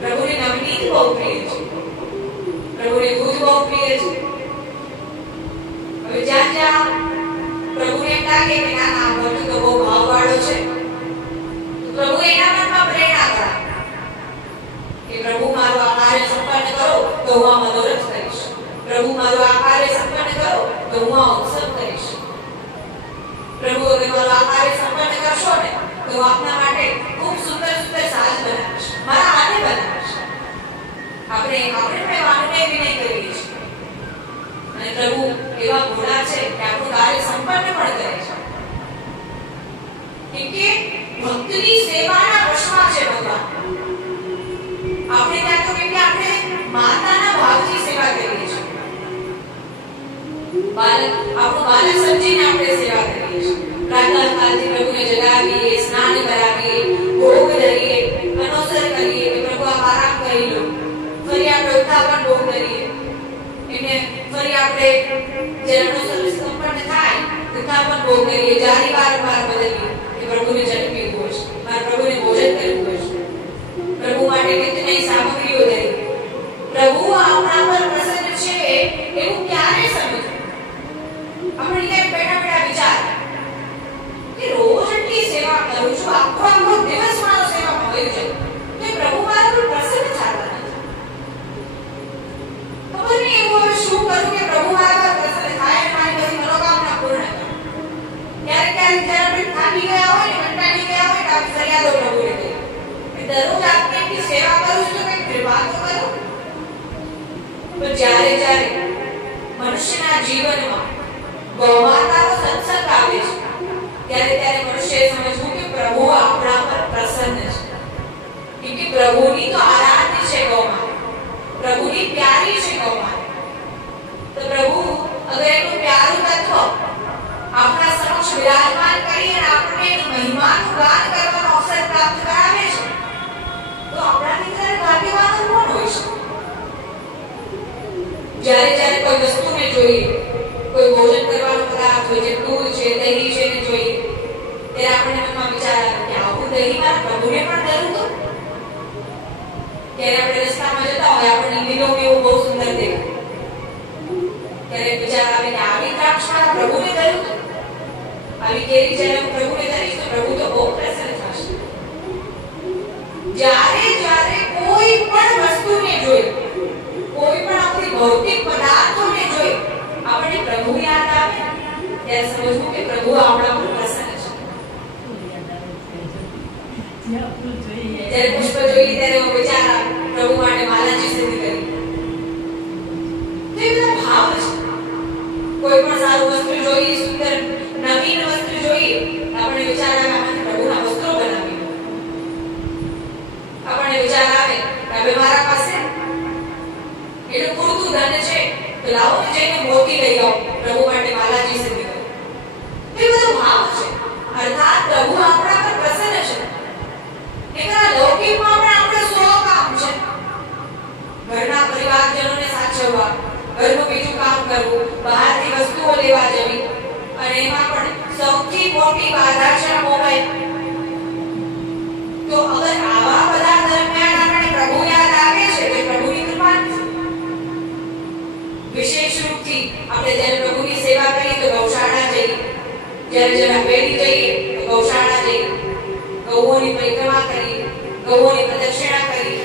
પ્રભુને નવનીત બહુ પ્રિય છે, પ્રભુને દૂધ બહુ પ્રિય છે. હવે જ્યાં પ્રભુને એમ લાગે કે ના ના ભક્ત તો બહુ ભાવવાળો છે, તો પ્રભુ એના મનમાં પ્રેરણા કરે કે પ્રભુ મારું આ કાર્ય સંપન્ન કરો તો હું આ મનોરથ કરીશ, પ્રભુ મારું આ કાર્ય સંપન્ન કરો તો હું આ ઉત્સવ કરીશ, પ્રભુ અગર મારું આ કાર્ય સંપન્ન કરશો ને તો હું આપના માટે ખૂબ સુંદર સુંદર સાજ બનાવીશ, મારા હાથે બનાવીશ. આપણે પણ વાનને વિનય કરીએ છીએ અને પ્રભુ એવા ભોળા છે કે આપણું કાર્ય સંપન્ન પણ કરે છે. કેમ કે ભક્તની સેવાના વશમાં છે ભગવાન. આપણે ત્યાં તો કેમ કે આપણે માતાના ભાવથી સેવા કરીએ છીએ, આપણું બાલક સમજીને આપણે સેવા કરીએ છીએ. પ્રાતઃકાલથી પ્રભુને જગાવીએ, સ્નાન કરાવીએ, ભોગ ધરીએ, અનુસર કરીએ કે પ્રભુ આપ આરામ કરી લો, ફરી આપણે ઉત્થાપન ભોગ કરીએ, એને ફરી આપણે જ્યારે અનુસર સંપન્ન થાય ઉત્થાપન ભોગ કરીએ, જારી વારંવાર બદલીએ કે પ્રભુને જલ પીવું છે, મારા પ્રભુને ભોજન કરવું છે, પ્રભુ માટે કેટલી સામગ્રીઓ દઈએ. પ્રભુ આપણા પર પ્રસન્ન છે એવું ક્યારે સમજવું? આપણે ક્યાંક બેઠા બેઠા વિચાર કે રોજ એટલી સેવા કરું છું, આખો દિવસ મારો સેવામાં વયો જાય તો પ્રભુ મારા પર પ્રસન્ન થતા નથી. ખબર નહીં એવું હવે શું કરું કે પ્રભુ મારા પર પ્રસન્ન થાય અને મારી બધી મનોકામના પૂર્ણ કરે. ક્યારેક જ્યારે આપણે થાકી ગયા હોય ને કંટાળી ગયા હોય તો આપણે ફરિયાદો પ્રભુને કરીએ કે દરરોજ આપણે એટલી સેવા કરું છું તો કંઈક કૃપા તો કરો. પણ જ્યારે મનુષ્યના જીવનમાં ગૌમાતાનો સત્સંગ આવે છે ત્યારે મનુષ્યએ સમજવું કે પ્રભુ આપણા પર પ્રસન્ન છે. કેમ કે પ્રભુની તો આરાધ્ય છે ગૌમાતા, પ્રભુની પ્યારી છે ગૌમાતા. તો પ્રભુ અગર એનું પ્યારું તત્વ આપણા સમક્ષ વિરાજમાન કરી અને આપણને એની મહિમાનું ગાન કરવાનો અવસર પ્રાપ્ત કરાવે છે તો આપણાથી વધારે ભાગ્યવાન કોણ હોય છે? જ્યારે કોઈ વસ્તુને જોઈએ, કોઈ ભોજન કરવાનો પદાર્થ હોય, જે દૂધ છે, દહીં છે ને જોઈએ ત્યારે આપણને મનમાં વિચાર આવે કે આવું દહીં મારા પ્રભુને પણ દરું તો. ત્યારે આપણે રસ્તામાં જતા હોય આપણને લીલો કેવો બહુ સુંદર દેખાય ત્યારે વિચાર આવે કે આવી દ્રાક્ષ મારા પ્રભુને દરું તો. આવી કેરી જ્યારે હું પ્રભુને ધરીશ તો પ્રભુ તો બહુ પ્રસન્ન થશે. જ્યારે જ્યારે કોઈ પણ વસ્તુને જોઈ, કોઈ પણ આપણી ભૌતિક પદાર્થોને જોઈ આપણે પ્રભુ યાદ આવે ત્યારે સમજવું કે પ્રભુ આપણા પર પ્રસન્ન છે. જ્યારે પુષ્પ જોઈએ ત્યારે એવો વિચાર આવે પ્રભુ માટે માલાજી સિદ્ધ કરી. તો એ બધા ભાવ છે. કોઈ પણ સારું વસ્ત્ર જોઈએ, સુંદર નવીન વસ્ત્ર જોઈએ, આપણે વિચાર આવે આમાંથી પ્રભુના વસ્ત્રો બનાવી. આપણને વિચાર આવે કે હવે મારા પાસે એટલું પૂરતું ધન છે તો લાવો ને જઈને મોતી લઈ આવો પ્રભુ માટે માલાજી સિદ્ધ કરી. તો એ બધો ભાવ છે. અર્થાત પ્રભુ આપણા પર પ્રસન્ન છે. એકલા લૌકિકમાં પણ આપણે 100 કામ છે. ઘરના પરિવારજનોને સાચવવા, ઘરનું બીજું કામ કરવું, બહારથી વસ્તુઓ લેવા જવી, અને એમાં પણ સૌથી મોટી બાધા છે મોબાઈલ. તો અગર આવા બધા દરમિયાન આપણે પ્રભુ યાદ આવે છે તો પ્રભુની કૃપા છે. વિશેષ રૂપથી આપણે જ્યારે પ્રભુની સેવા કરીએ તો ગૌશાળા જઈએ, જ્યારે જરા પેઢી જઈએ તો ગૌશાળા જઈએ, ગૌઓની પરિક્રમા કરી, ગૌઓની પ્રદક્ષિણા કરી.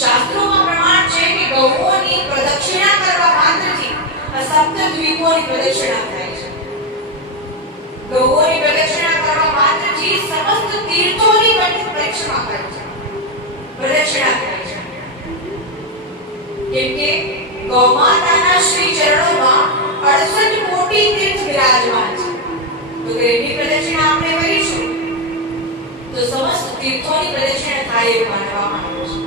શાસ્ત્રોમાં પ્રમાણ છે કે ગૌઓની પ્રદક્ષિણા કરવા માત્રથી સપ્તદ્વીપોની પ્રદક્ષિણા થાય છે. ગૌઓની પ્રદક્ષિણા કરવા માત્રથી સમસ્ત તીર્થોની પ્રદક્ષિણા થાય છે. પ્રદક્ષિણા થાય છે. કેમ કે ગૌમાતાના શ્રી ચરણોમાં 68 કોટી તીર્થ વિરાજમાન છે. તો તેમની પ્રદક્ષિણા આપણે કરીશું તો સમસ્ત તીર્થોની પ્રદક્ષિણા થાય એવું માનવામાં આવે છે.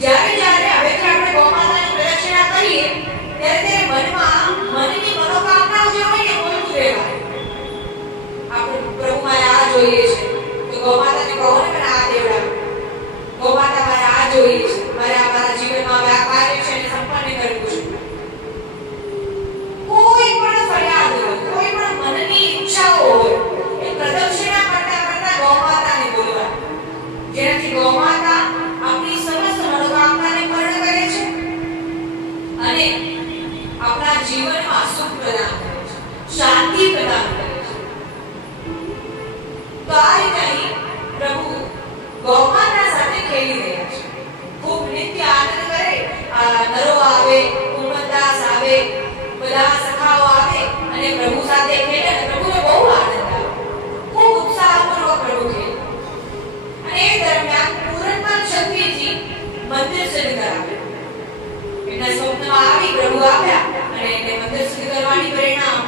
જ્યારે જ્યારે હવેથી આપણે ગૌમાતાની પ્રદક્ષિણા કરીએ ત્યારે મનની મનોકામનાઓ જે હોય ને બોલતું રહેવાય. આપણે પ્રભુ મારે આ જોઈએ છે તો ગૌમાતાને કહો ને મને આ દેવડાવો. ગૌમાતા મારે આ જોઈએ છે, મારે આ મારા જીવનમાં આ કાર્ય છે એને સંપન્ન કરવું છે. કોઈ પણ ફરિયાદ હોય, કોઈ પણ મનની ઈચ્છાઓ હોય એ પ્રદક્ષિણા કરતા કરતા ગૌમાતાને બોલવા, જેનાથી ગૌમાતા આપણી સમસ્ત મનોકામનાને પૂર્ણ કરે છે અને આપણા જીવનમાં સુખ પ્રદાન કરે છે, શાંતિ પ્રદાન કરે છે. તો આ રીતે અહીં પ્રભુ ગૌમાતા સાથે ખેલી રહ્યા છે. ખૂબ નિત્ય આનંદ કરે. નરો આવે, કુંવરદાસ આવે, બધા સખાઓ આવે અને પ્રભુ સાથે ખેલે અને પ્રભુને બહુ આનંદ આવે. ખૂબ ઉત્સાહપૂર્વક પ્રભુ ખેલે. અને એ દરમિયાન પૂરણમાં શક્તિથી મંદિર સિદ્ધ કરાવે. એના સ્વપ્નમાં આવી પ્રભુ આવ્યા અને એને મંદિર સિદ્ધ કરવાની પ્રેરણા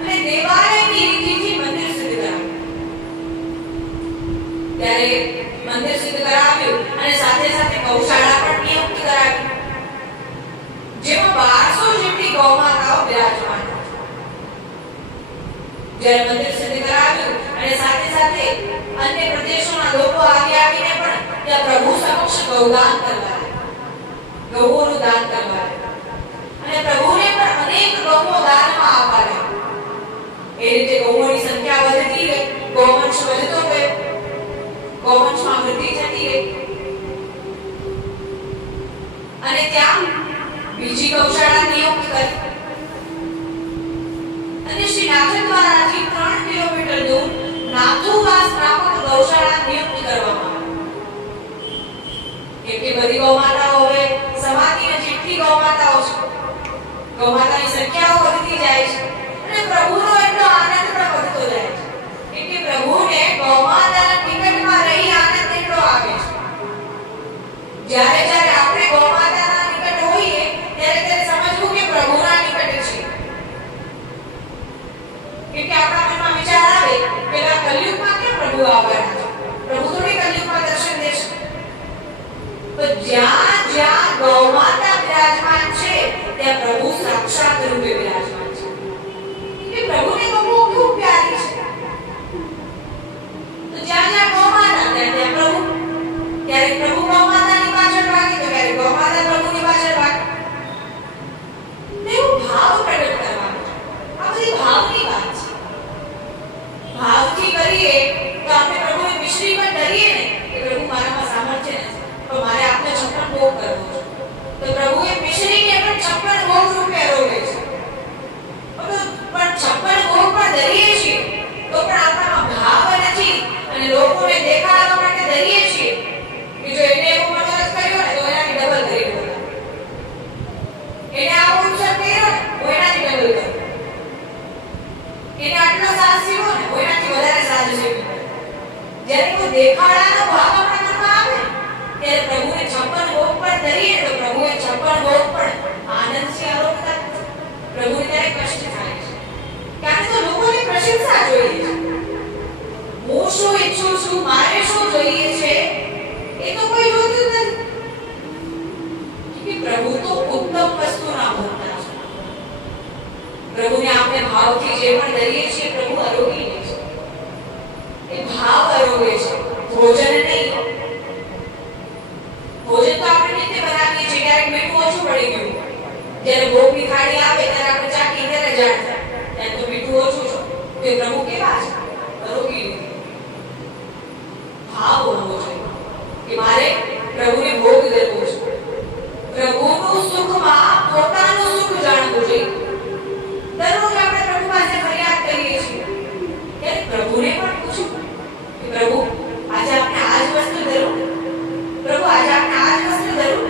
અને દેવાલયની રીતિથી મંદિર સિદ્ધ કરાવ્યું. ત્યારે મંદિર સિદ્ધ કરાવ્યું અને સાથે સાથે ગૌશાળા પણ નિયુક્ત કરાવી, જેમાં 1200 જેટલી ગૌમાતાઓ બિરાજમાન હતી. જ્યારે મંદિર સિદ્ધ કરાવ્યું અને સાથે સાથે અન્ય પ્રદેશોના લોકો આવીને પણ ત્યાં પ્રભુ સમક્ષ ગૌદાન કરવા, ગૌઓનું દાન કરવા, અને પ્રભુને પણ અનેક ગૌઓ દાનમાં આપવા લાગ્યા. એ રીતે ગૌઓની સંખ્યા વધતી ગઈ, ગૌવંશ વધતો ગયો, ગૌવંશમાં વૃદ્ધિ થતી ગઈ. અને ત્યાં બીજી ગૌશાળા નિયુક્ત કરી અને શ્રી નાથદ્વારાથી 3 કિલોમીટર દૂર નાથુવાસ નામક ગૌશાળા નિયુક્ત કરવામાં આવી. કેમ કે બધી ગૌમાતાઓ હવે સમાધિની જેટલી ગૌમાતાઓ છે, ગૌમાતાની સંખ્યાઓ વધતી જાય છે અને પ્રભુનો એટલો આનંદ પણ વધતો જાય છે. કેમ કે પ્રભુને ગૌમાતાના નિકટમાં રહી આનંદ એટલો આવે છે. જ્યારે જ્યારે આપણે ગૌમાતાના નિકટ હોઈએ ત્યારે સમજવું કે પ્રભુના નિકટ છે. કેમ કે આપણા મનમાં વિચાર આવે કે આ કલયુગમાં કેમ પ્રભુ આવવાના છે? પ્રભુ થોડી કલયુગમાં દર્શન દેશે. તો જ્યાં જ્યાં ગૌમાતા બિરાજમાન છે ત્યાં પ્રભુ સાક્ષાત રૂપે બિરાજમાન છે. કે પ્રભુને ગૌ ખૂબ પ્યારી છે. તો જ્યાં જ્યાં ગૌમાતા ત્યાં પ્રભુ. ક્યારેક પ્રભુ ગૌમાતાની પાછળ ભાગે તો ક્યારેક ગૌમાતા પ્રભુની પાછળ ભાગે. એવું ભાવ પ્રગટ કરવાનો છે. આ બધી ભાવની વાત છે. ભાવથી કરીએ તો આપણે પ્રભુ છું, મારે શું જોઈએ છે એ તો કોઈ જોતું જ નથી. કે પ્રભુ તો ઉત્તમ વસ્તુના ભોગતા છે. પ્રભુને આપણે ભાવથી જે પણ દઈએ છીએ પ્રભુ આરોગી લે છે. એ ભાવ આરોગે છે, ભોજન નહીં. ભોજન તો આપણે નિત્ય બનાવીએ છીએ, ક્યારેક મીઠું ઓછું પડી ગયું, જ્યારે ભોગની થાળી આવે ત્યારે આપણે ચાખી ત્યારે જાણ થાય ત્યારે તો મીઠું ઓછું છે. તે પ્રભુ કેવા છે? આરોગી લે. ભાવ હોવો જોઈએ કે મારે પ્રભુને ભોગ દેવો છે. પ્રભુનું સુખમાં પોતાનું સુખ જાણવું જોઈએ. દરરોજ આપણે પ્રભુ પાસે ફરિયાદ કરીએ છીએ ત્યારે પ્રભુને પણ પૂછવું કે પ્રભુ આજે આપણે આ જ વસ્તુ જરૂર, પ્રભુ આજે આપણે આ જ વસ્તુ જરૂર,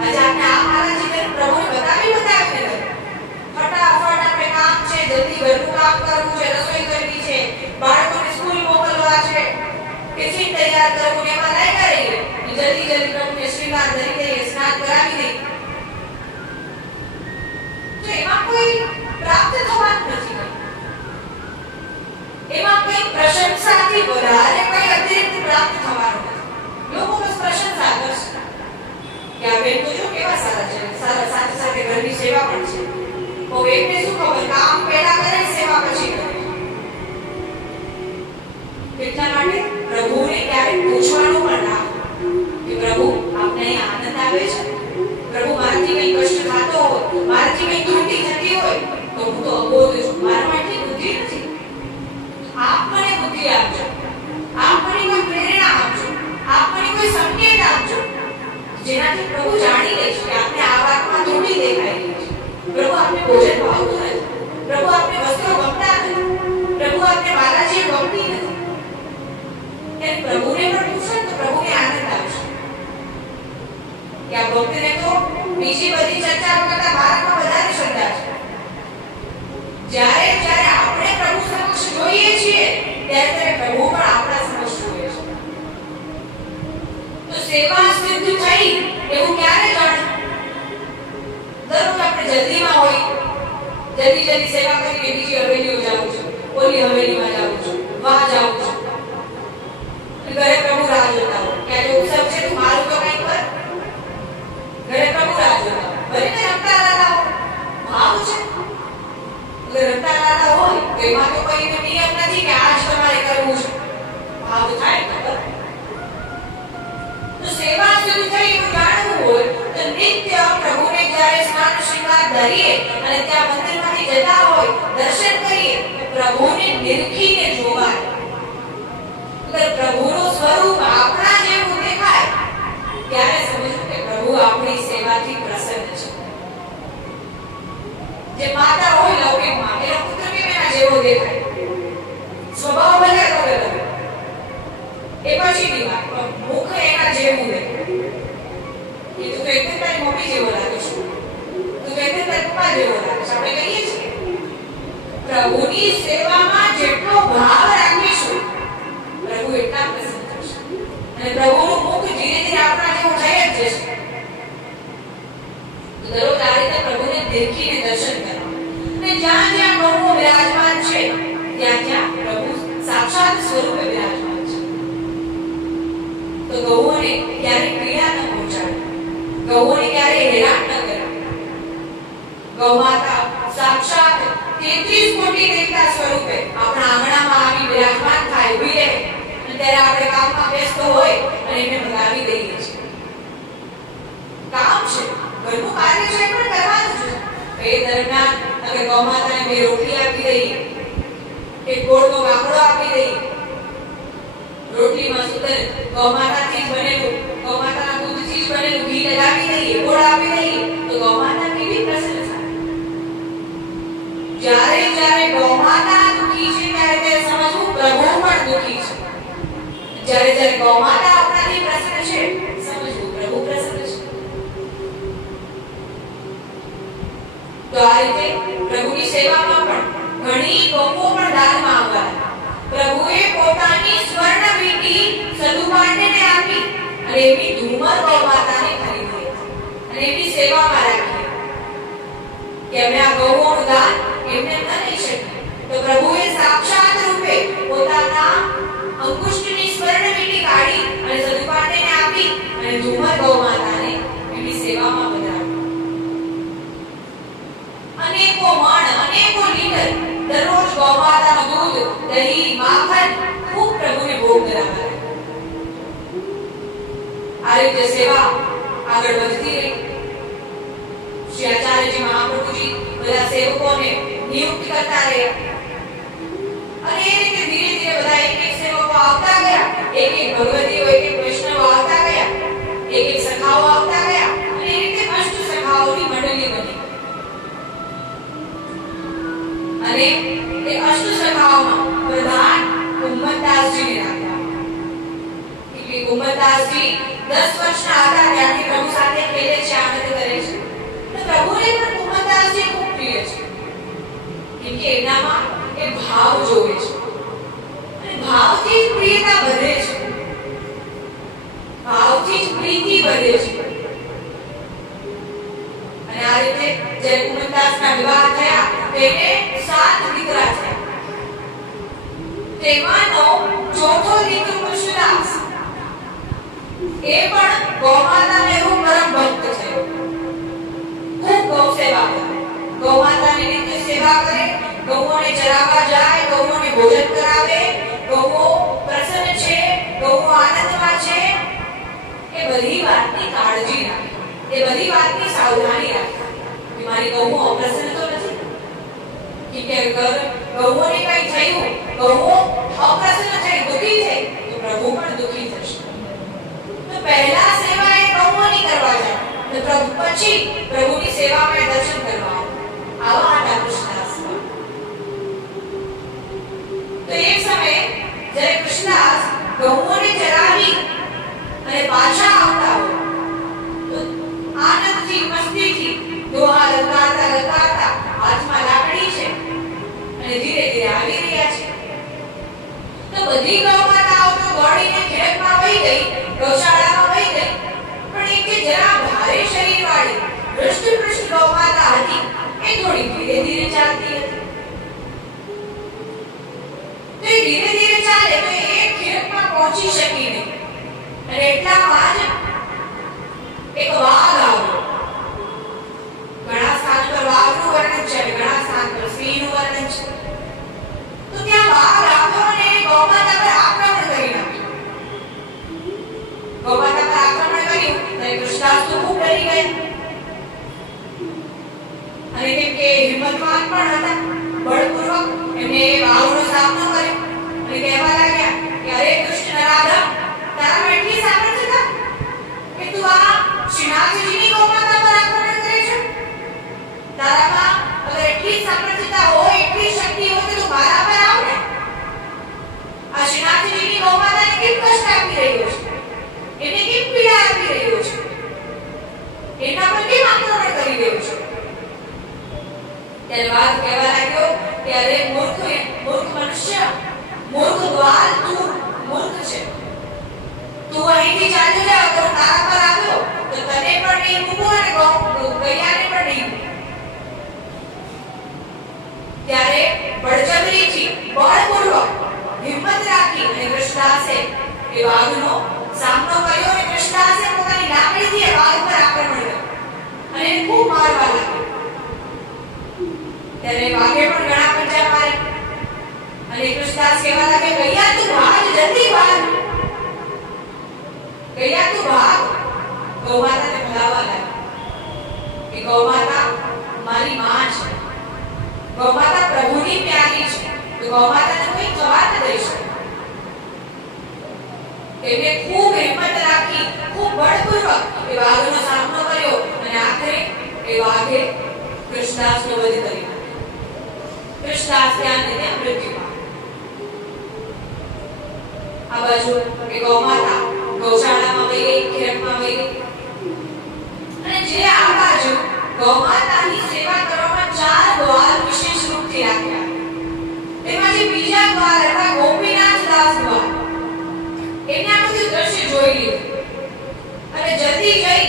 આજે આપણે આ મારા જીવન પ્રભુને બતાવીને ફટાફટ આપણે કામ છે, જલ્દી ઘરનું કામ કરવું છે, રસોઈ કરવી છે, બાળકોને સ્કૂલ મોકલવા છે, ટિફિન તૈયાર કરવું ને એમાં લાગ્યા રહીએ. જલ્દી પ્રભુને શ્રીંગાર ધરી દઈએ, સ્નાન કરાવી દઈએ. તો એમાં કોઈ પ્રાપ્ત થવાનું નથી. એમાં કોઈ પ્રશંસાથી વધારે કોઈ અતિરિક્ત પ્રાપ્ત થવાનું નથી. લોકો બસ પ્રશંસા કરશે કે આ બેન તો જો કેવા સારા છે, સારા સાથે સાથે ઘરની સેવા પણ છે. તો એમને શું ખબર કામ પહેલા કરે, સેવા પછી કરે. એટલા માટે પ્રભુને ક્યારેક પૂછવાનું પણ ના કે પ્રભુ આપને આનંદ આવે છે, પ્રભુ મારાથી કઈ કષ્ટ થતો હોય, મારાથી કઈ ત્રુટિ થતી હોય તો હું તો અબોધ છું, મારામાં એટલી બુદ્ધિ નથી. આપ મને બુદ્ધિ આપજો, આપ મને કોઈ પ્રેરણા આપજો, આપ મને કોઈ સંકેત આપજો જેનાથી પ્રભુ જાણી લે કે આપને આ વાતમાં ત્રુટિ દેખાઈ રહી છે. પ્રભુ આપને ભોજન ભાવતું નથી, પ્રભુ આપને વસ્ત્રો ગમતા નથી, પ્રભુ આપને બાલાજી ગમતી નથી. ત્યારે પ્રભુને પણ પૂછો તો પ્રભુને આનંદ આવશે કે આ ભક્તને તો બીજી બધી ચર્ચાઓ કરતા ભારતમાં વધારે શ્રદ્ધા છે. જ્યારે આપણે પ્રભુ સમક્ષ જોઈએ છીએ ત્યારે પ્રભુ પણ આપણા સમક્ષ જોઈએ છે. તો સેવા સિદ્ધ થઈ એવું ક્યારે જાણવું? દરરોજ આપણે જલ્દીમાં હોય, જલ્દી સેવા કરીને બીજી હવેલીઓ જાવું છે, ઓલી હવેલીમાં જાવું છે, વાહ જાવું છે. ઘરે પ્રભુ રાહ જોતા હોય કે આજે ઉત્સવ છે, તું મારું તો કઈ કર. ઘરે પ્રભુ રાહ જોતા હોય, ભલે ને રમતા લાલા હોય, ભાવ છે. રમતા લાલા હોય તો એમાં તો કોઈ નિયમ નથી કે આજ તમારે કરવું છે. ભાવ થાય તો સેવા શુદ્ધ થઈ એવું જાણવું હોય તો નિત્ય પ્રભુને જ્યારે સ્નાન શૃંગાર ધરીએ અને ત્યાં મંદિરમાંથી જતા હોય, દર્શન કરીએ તો પ્રભુને નિરખીને જોવાય. પ્રભુનું સ્વરૂપ આપણા જેવું દેખાય ત્યારે સમજવું કે પ્રભુ આપણી સેવાથી પ્રસન્ન છે. જે માતા હોય લૌકિકમાં એનો પુત્ર કેમ એના જેવો દેખાય, સ્વભાવ ભલે અલગ એ પછીની વાત, પણ મુખ એના જેવું દેખાય. એ તું તો એકદમ તારી મમ્મી જેવો લાગે છે, તું તો એકદમ તારા પપ્પા જેવો લાગે છે. આપણે કહીએ છીએ પ્રભુની સેવામાં જેટલો ભાવ રાખીશું પ્રભુ એટલા પ્રસન્ન થશે અને પ્રભુનું મુખ ધીરે ધીરે આપણા જેવું થઈ જ જશે. દરરોજ આ રીતે પ્રભુને દેખીને દર્શન કરવા અને જ્યાં જ્યાં પ્રભુ વિરાજમાન છે ત્યાં પ્રભુ સાક્ષાત સ્વરૂપે વિરાજમાન છે. તો ગૌઓને ક્યારે પીડા ન પહોંચાડે, ગૌઓને ક્યારે હેરાન ન કરે. ગૌ માતા સાક્ષાત 33 કોટી દેવતા સ્વરૂપે આપણા આંગણામાં આવી વિરાજમાન થાય, ઊભી રહે. ત્યારે આપણે કામમાં વ્યસ્ત હોય અને એને ભગાવી દઈએ છીએ. કામ છે, ઘરનું કાર્ય છે પણ કરવાનું છે. એ દરમિયાન અગર ગૌ માતાને 2 રોટલી આપી દઈએ, એક ગોળનો ગામડો આપી દઈએ, રોટલીમાં સુંદર ગૌ માતાથી જ બનેલું, ગૌ માતાના દૂધથી જ બનેલું ઘી લગાવી દઈએ, ગોળ આપી દઈએ તો ગૌ માતા કેવી પ્રસન્ન થાય. જ્યારે ગૌ માતા દુખી છે ત્યારે સમજવું પ્રભુ પણ દુખી છે. જ્યારે ગૌ માતા આપણાથી પ્રસન્ન છે સમજવું પ્રભુ પ્રસન્ન છે. તો આ રીતે પ્રભુની સેવામાં પણ ઘણી ગૌઓ પણ દાનમાં આવવા. પ્રભુએ પોતાની સ્વર્ણ વીંટી સદુપાંડેને આપી અને એવી ધૂમર ગૌ માતાને ખરીદી અને એવી સેવામાં રાખી કે અમે આ ગૌઓનું દાન એમને ન લઈ શકીએ. તો પ્રભુએ સાક્ષાત રૂપે પોતાના અંકુશની સ્વર્ણવીટી કાઢી અને સદુપાંડેને આપી અને ધુમર ગૌમાતાને એની સેવામાં વધારી. અનેકો મણ અનેકો લીટર દરરોજ ગૌમાતાનું દૂધ, દહીં, માખણ ખૂબ પ્રભુને ભોગ ધરાવવા. આ રીતે સેવા આગળ વધતી રહી. શ્રી આચાર્યજી મહાપ્રભુજી બધા સેવકોને નિયુક્ત કરતા રહ્યા અને એ રીતે ધીરે ધીરે બધા એક એક સેવકો આવતા ગયા, એક એક ભગવતીઓ, એક એક વૈષ્ણવ આવતા ગયા, એક એક સખાઓ આવતા ગયા અને એ રીતે અષ્ટ સખાઓની મંડળી બની. અને એ અષ્ટ સખાઓમાં પ્રધાન કુંભદાસજીને રાખ્યા. એટલે કુંભદાસજી 10 વર્ષના હતા ત્યારથી પ્રભુ સાથે ખેલે છે, આનંદ કરે છે. તો પ્રભુને પણ કુંભદાસજી ખૂબ પ્રિય છે, કેમ કે એનામાં એ ભાવ જોવે છે અને ભાવથી જ પ્રિયતા વધે છે, ભાવથી જ પ્રીતિ વધે છે. અને આ રીતે જ્યારે કુંભદાસના વિવાહ થયા તેને 7 દીકરા થયા. તેમાંનો ચોથો દીકરો કૃષ્ણદાસ એ પણ ગૌમાતાનો એવો પરમ ભક્ત થયો. ખૂબ ગૌ સેવા કરે, ગૌમાતાની નિત્ય સેવા કરે, ગૌઓને ચરાવવા જાય, ગૌઓને ભોજન કરાવે, ગૌઓ પ્રસન્ન છે, ગૌઓ આનંદમાં છે, એ બધી વાતની કાળજી રાખે, એ બધી વાતની સાવધાની રાખે કે મારી ગૌઓ અપ્રસન્ન તો નથી. કે ગૌઓને કઈ થયું, ગૌઓ અપ્રસન્ન થઈ, દુઃખી થઈ તો પ્રભુ પણ દુઃખી થશે. તો પહેલા સેવા એ ગૌઓની કરવા જાય, તો પ્રભુ પછી પ્રભુની સેવામાં દર્શન કરવા આવા હતા કૃષ્ણદાસ. તો એક સમયે જ્યારે કૃષ્ણદાસ ગૌઓને ચરાવી અને પાછા આવતા હોય તો આનંદથી, મસ્તીથી દોહા લગાડતા હાથમાં લાકડી છે અને ધીરે ધીરે આવી રહ્યા છે. તો બધી ગૌમાતાઓ તો દોડીને ખેતરમાં વહી ગઈ, ગૌશાળામાં વહી ગઈ, પણ એક જરા ભારે શરીરવાળી હૃષ્ટ-પુષ્ટ ગૌમાતા હતી એ થોડી ધીરે ધીરે ચાલતી હતી. તો એ ધીરે ધીરે ચાલે તો એ ખેતમાં પહોંચી શકી નહીં અને એટલામાં જ એક વાઘ આવ્યો. ઘણા સ્થાન પર વાઘનું વર્ણન છે, ઘણા સ્થાન પર સિંહનું વર્ણન છે. તો ત્યાં વાઘ આવ્યો અને ગૌમાતા પર આક્રમણ કરી નાખ્યું. ગૌમાતા પર આક્રમણ કર્યું ત્યારે કૃષ્ણદાસ તો ખૂબ ડરી ગયા અને કેમ કે હિંમતવાન પણ હતા, બળપૂર્વક એમને વાઘનો સામનો કર્યો અને કહેવા લાગ્યા કે અરે દુષ્ટ નરાધમ, તારામાં એટલી સામર્થ્યતા કે તું આ શ્રીનાથજીની ગૌમાતા પર આક્રમણ કરે છે? તારામાં અગર એટલી સામર્થ્યતા હોય, એટલી શક્તિ હોય તો તું મારા પર આવ ને. આ શ્રીનાથજીની ગૌમાતાને કેમ કષ્ટ આપી રહ્યો છે, એને કેમ પીડા આપી રહ્યો છે, એના પર કેમ આક્રમણ કરી રહ્યો છે? ત્યારે વાઘ કહેવા લાગ્યો કે અરે મૂર્ખ મનુષ્ય, મૂર્ખ ગ્વાલ, તું મૂર્ખ છે. તું અહીંથી ચાલ્યો જા, તો તારા પર આવ્યો તો તને પણ નહીં મૂકું અને ગૈયાને પણ નહીં મૂકું. ત્યારે બળજબરીથી, બળપૂર્વક હિંમત રાખી અને કૃષ્ણદાસે એ વાઘનો સામનો કર્યો અને કૃષ્ણદાસે પોતાની લાકડીથી એ વાઘ પર આક્રમણ કર્યું અને એને ખૂબ મારવા લાગ્યો. ત્યારે વાઘે પણ ઘણા પંજા માર્યા અને કૃષ્ણદાસ કહેવા લાગે, ગૈયા તું ભાગ, જલ્દી ભાગ, ગૈયા તું ભાગ. ગૌમાતાને ભલાવા લાગી કે ગૌમાતા મારી માં છે, ગૌમાતા પ્રભુની પ્યારી છે, તો ગૌમાતાને કોઈ જવા ન દઈ શકે. એને ખૂબ હિંમત રાખી, ખૂબ બળપૂર્વક એ વાઘનો સામનો કર્યો અને આખરે એ વાઘે કૃષ્ણદાસનો વધ કરી નાખ્યો. કૃષ્ણદાસ ત્યાં ને ત્યાં મૃત્યુ પામ્યા. આ બાજુ એ ગૌમાતા ગૌશાળામાં વહી ગઈ, ખેતમાં વહી ગઈ અને જે આ બાજુ ગૌમાતાની સેવા કરવામાં 4 ગ્વાલ વિશેષ રૂપથી રાખ્યા. તેમાં જે બીજા ગ્વાલ હતા ગોપીનાથ દાસ ગ્વાલ, એને આ બધું દ્રશ્ય જોઈ લીધું અને જલ્દી જઈ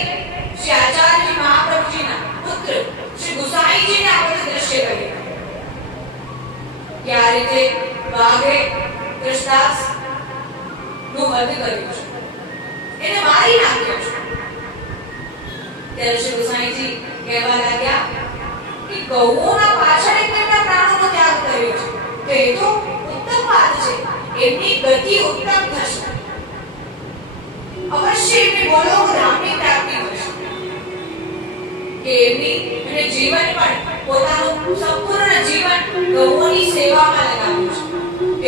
શ્રી આચાર્યજી મહાપ્રભુજીના પુત્ર શ્રી ગુસાઈજીને આ બધું દ્રશ્ય કહ્યું. કે આ રીતે વાઘે કૃષ્ણદાસ નું વધ કર્યું છે, એને મારી નાખ્યો છે. ત્યારે શ્રી ગુસાઈજી કહેવા લાગ્યા કે ગૌઓના પાછળ તેમના પ્રાણોનો ત્યાગ કર્યો છે, તો એ તો ઉત્તમ વાત છે, એમની ગતિ ઉત્તમ થશે, અવશ્ય એમને બોલો ધામની પ્રાપ્તિ થશે. કે એમની અને જીવન પણ પોતાનું સંપૂર્ણ જીવન ગૌઓની સેવામાં લગાવ્યું છે.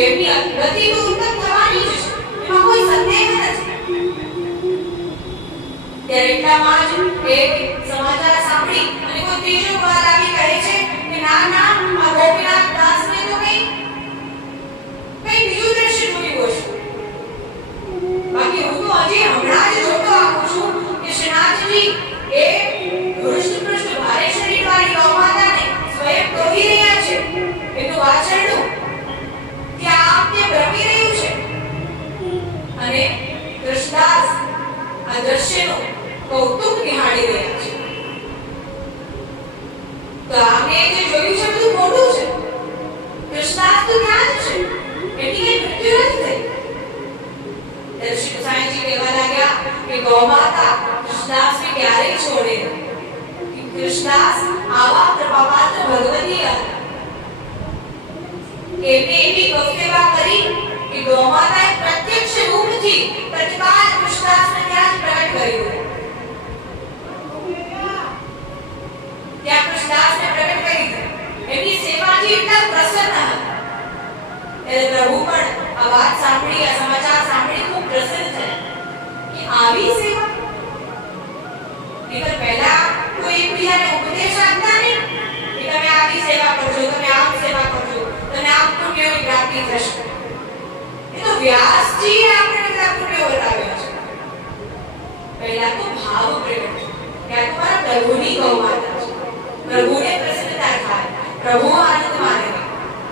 એમની ગતિ તો ઉત્તમ થવાની જ છે, એમાં કોઈ સંદેહ નથી. ત્યારે એટલામાં જ એક સમાચાર સાંભળી અને કોઈ ત્રીજો વાર આવી કહે છે કે ના ના, આ ગોપીનાથ દાસને તો કઈ બીજું દ્રશ્ય જોયું હશે. બાકી હું તો હજી હમણાં જ જોતો આવું છું કે શ્રીનાથજી એ હૃષ્ટ ભારે શરીરવાળી ગૌમાતાને સ્વયં દોહી રહ્યા છે, એનું વાછરડું ત્યાં આમ તેમ રમી રહ્યું છે, અને કૃષ્ણદાસ આ દ્રશ્યનું કૌતુક નિહાળી રહ્યા છે. તો આમે જે જોયું છે બધું ખોટું છે. કૃષ્ણદાસ તો ત્યાં જ છે, એની કઈ મૃત્યુ નથી થઈ. ત્યારે શ્રી ગુસાઈજી કહેવા લાગ્યા કે ગૌમાતા કૃષ્ણદાસને ક્યારેય છોડે નહીં. કૃષ્ણદાસ આવા કૃપાપાત્ર ભગવતી હતા. એમને એવી ગૌસેવા કરી કે ગૌમાતાએ પ્રત્યક્ષ રૂપથી પ્રતિપાદ કૃષ્ણદાસને ત્યાં જ પ્રગટ કર્યું. ત્યાં કૃષ્ણદાસને પ્રગટ કરી એમની સેવાથી એટલા પ્રસન્ન હતા. ત્યારે પ્રભુ પણ આ વાત સાંભળી, આ સમાચાર સાંભળી ખૂબ પ્રસન્ન થયા કે આવી સેવા. નહીંતર પહેલા કોઈ એકબીજાને ઉપદેશ આપતા નહીં કે તમે આવી સેવા કરજો, તમે આમ સેવા કરજો, તમે આમ પુણ્યની પ્રાપ્તિ થશે. એ તો વ્યાસજીએ આપણે બધા પુણ્યો બતાવ્યા છે. પહેલા તો ભાવ પ્રગટ કે આ તમારા પ્રભુની ગૌમાતા છે, પ્રભુને પ્રસન્નતા થાય, પ્રભુ આનંદ માને,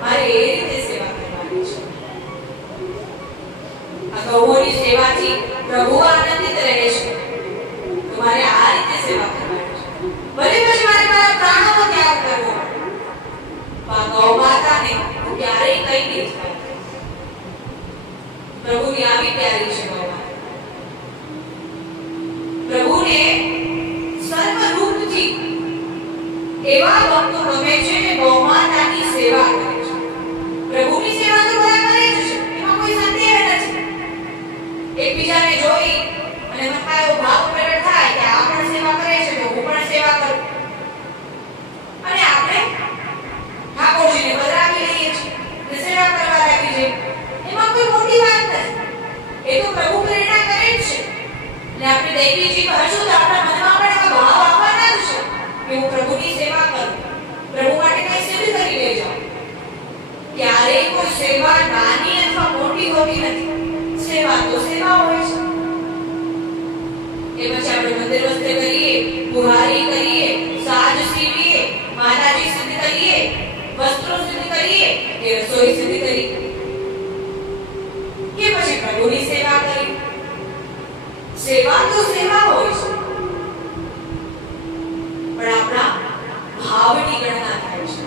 મારે એ રીતે સેવા કરવાની છે. આ ગૌઓની સેવાથી પ્રભુ આનંદિત રહે છે, તો મારે આ રીતે સેવા કરવાની છે. ભલે પછી મારે મારા પ્રાણોનો ત્યાગ કરવો, આ ગૌમાતાને હું ક્યારેય કઈ નહીં થાય. પ્રભુની આવી પ્યારી છે ગૌમાતા. પ્રભુને સર્વરૂપથી એવા ભક્તો ગમે છે કે ગૌમાતાની સેવા કરે છે. પ્રભુની સેવા તો બધા કરે જ છે, એમાં કોઈ સંદેહ નથી. એકબીજાને જોઈ અને મનમાં એવો ભાવ પ્રગટ થાય કે આ પણ સેવા કરે છે તો હું પણ સેવા કરું, અને આપણે ઠાકોરજીને બદલાવી લઈએ છીએ, સેવા કરવા લાગી જઈએ. એમાં કોઈ મોટી વાત નથી. એ તો પ્રભુ પ્રેરણા કરે જ છે, અને આપણે દૈવી જીવ હશું તો આપણા મનમાં પણ એવો ભાવ આવવાના જ છે કે હું પ્રભુની સેવા કરું, પ્રભુ માટે કંઈ સિદ્ધ કરી લઈ જાઉં. ક્યારેય કોઈ સેવા નાની અથવા મોટી હોતી નથી. સેવા તો સેવા હોય છે. એ પછી આપણે મંદિર વસ્તે કરીએ, બુહારી કરીએ, સાજ સીવીએ, માતાજી સિદ્ધ કરીએ, વસ્ત્રો સિદ્ધ કરીએ, કે રસોઈ સિદ્ધ કરીએ, કે પછી પ્રભુની સેવા કરીએ. સેવા તો સેવા હોય છે, પણ આપણા ભાવની ગણના થાય છે.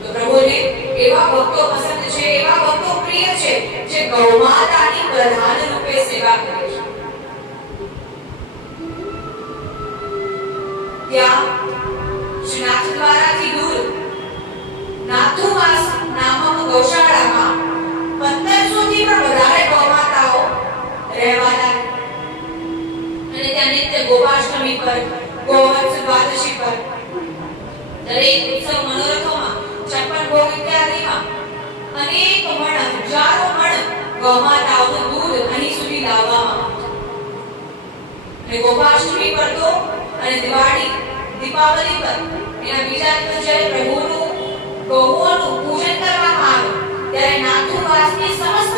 તો પ્રભુને એવા ભક્તો પસંદ છે, એવા ભક્તો પ્રિય છે જે ગૌમાતાની પ્રધાન રૂપે સેવા કરે છે. ત્યાં શ્રીનાથ દ્વારાથી દૂર નાથુવાસ નામક ગૌશાળામાં 1500 થી પણ વધારે ગૌમાતાઓ રહેવા લાગી. અને ત્યાં નિત્ય ગોપાષ્ટમી પર, ગોવત્સ દ્વાદશી પર, દરેક ઉત્સવ મનોરથોમાં 56 ભોગ ઇત્યાદિમાં અનેક મણ, હજારો મણ ગૌમાતાઓનું દૂધ અહીં સુધી લાવવામાં આવતું. અને ગોપાષ્ટમી પર તો અને દીપાવલી પર એના બીજા દિવસ જ્યારે પ્રભુનું ગૌઓનું પૂજન કરવામાં આવે ત્યારે નાથુવાસની સમસ્ત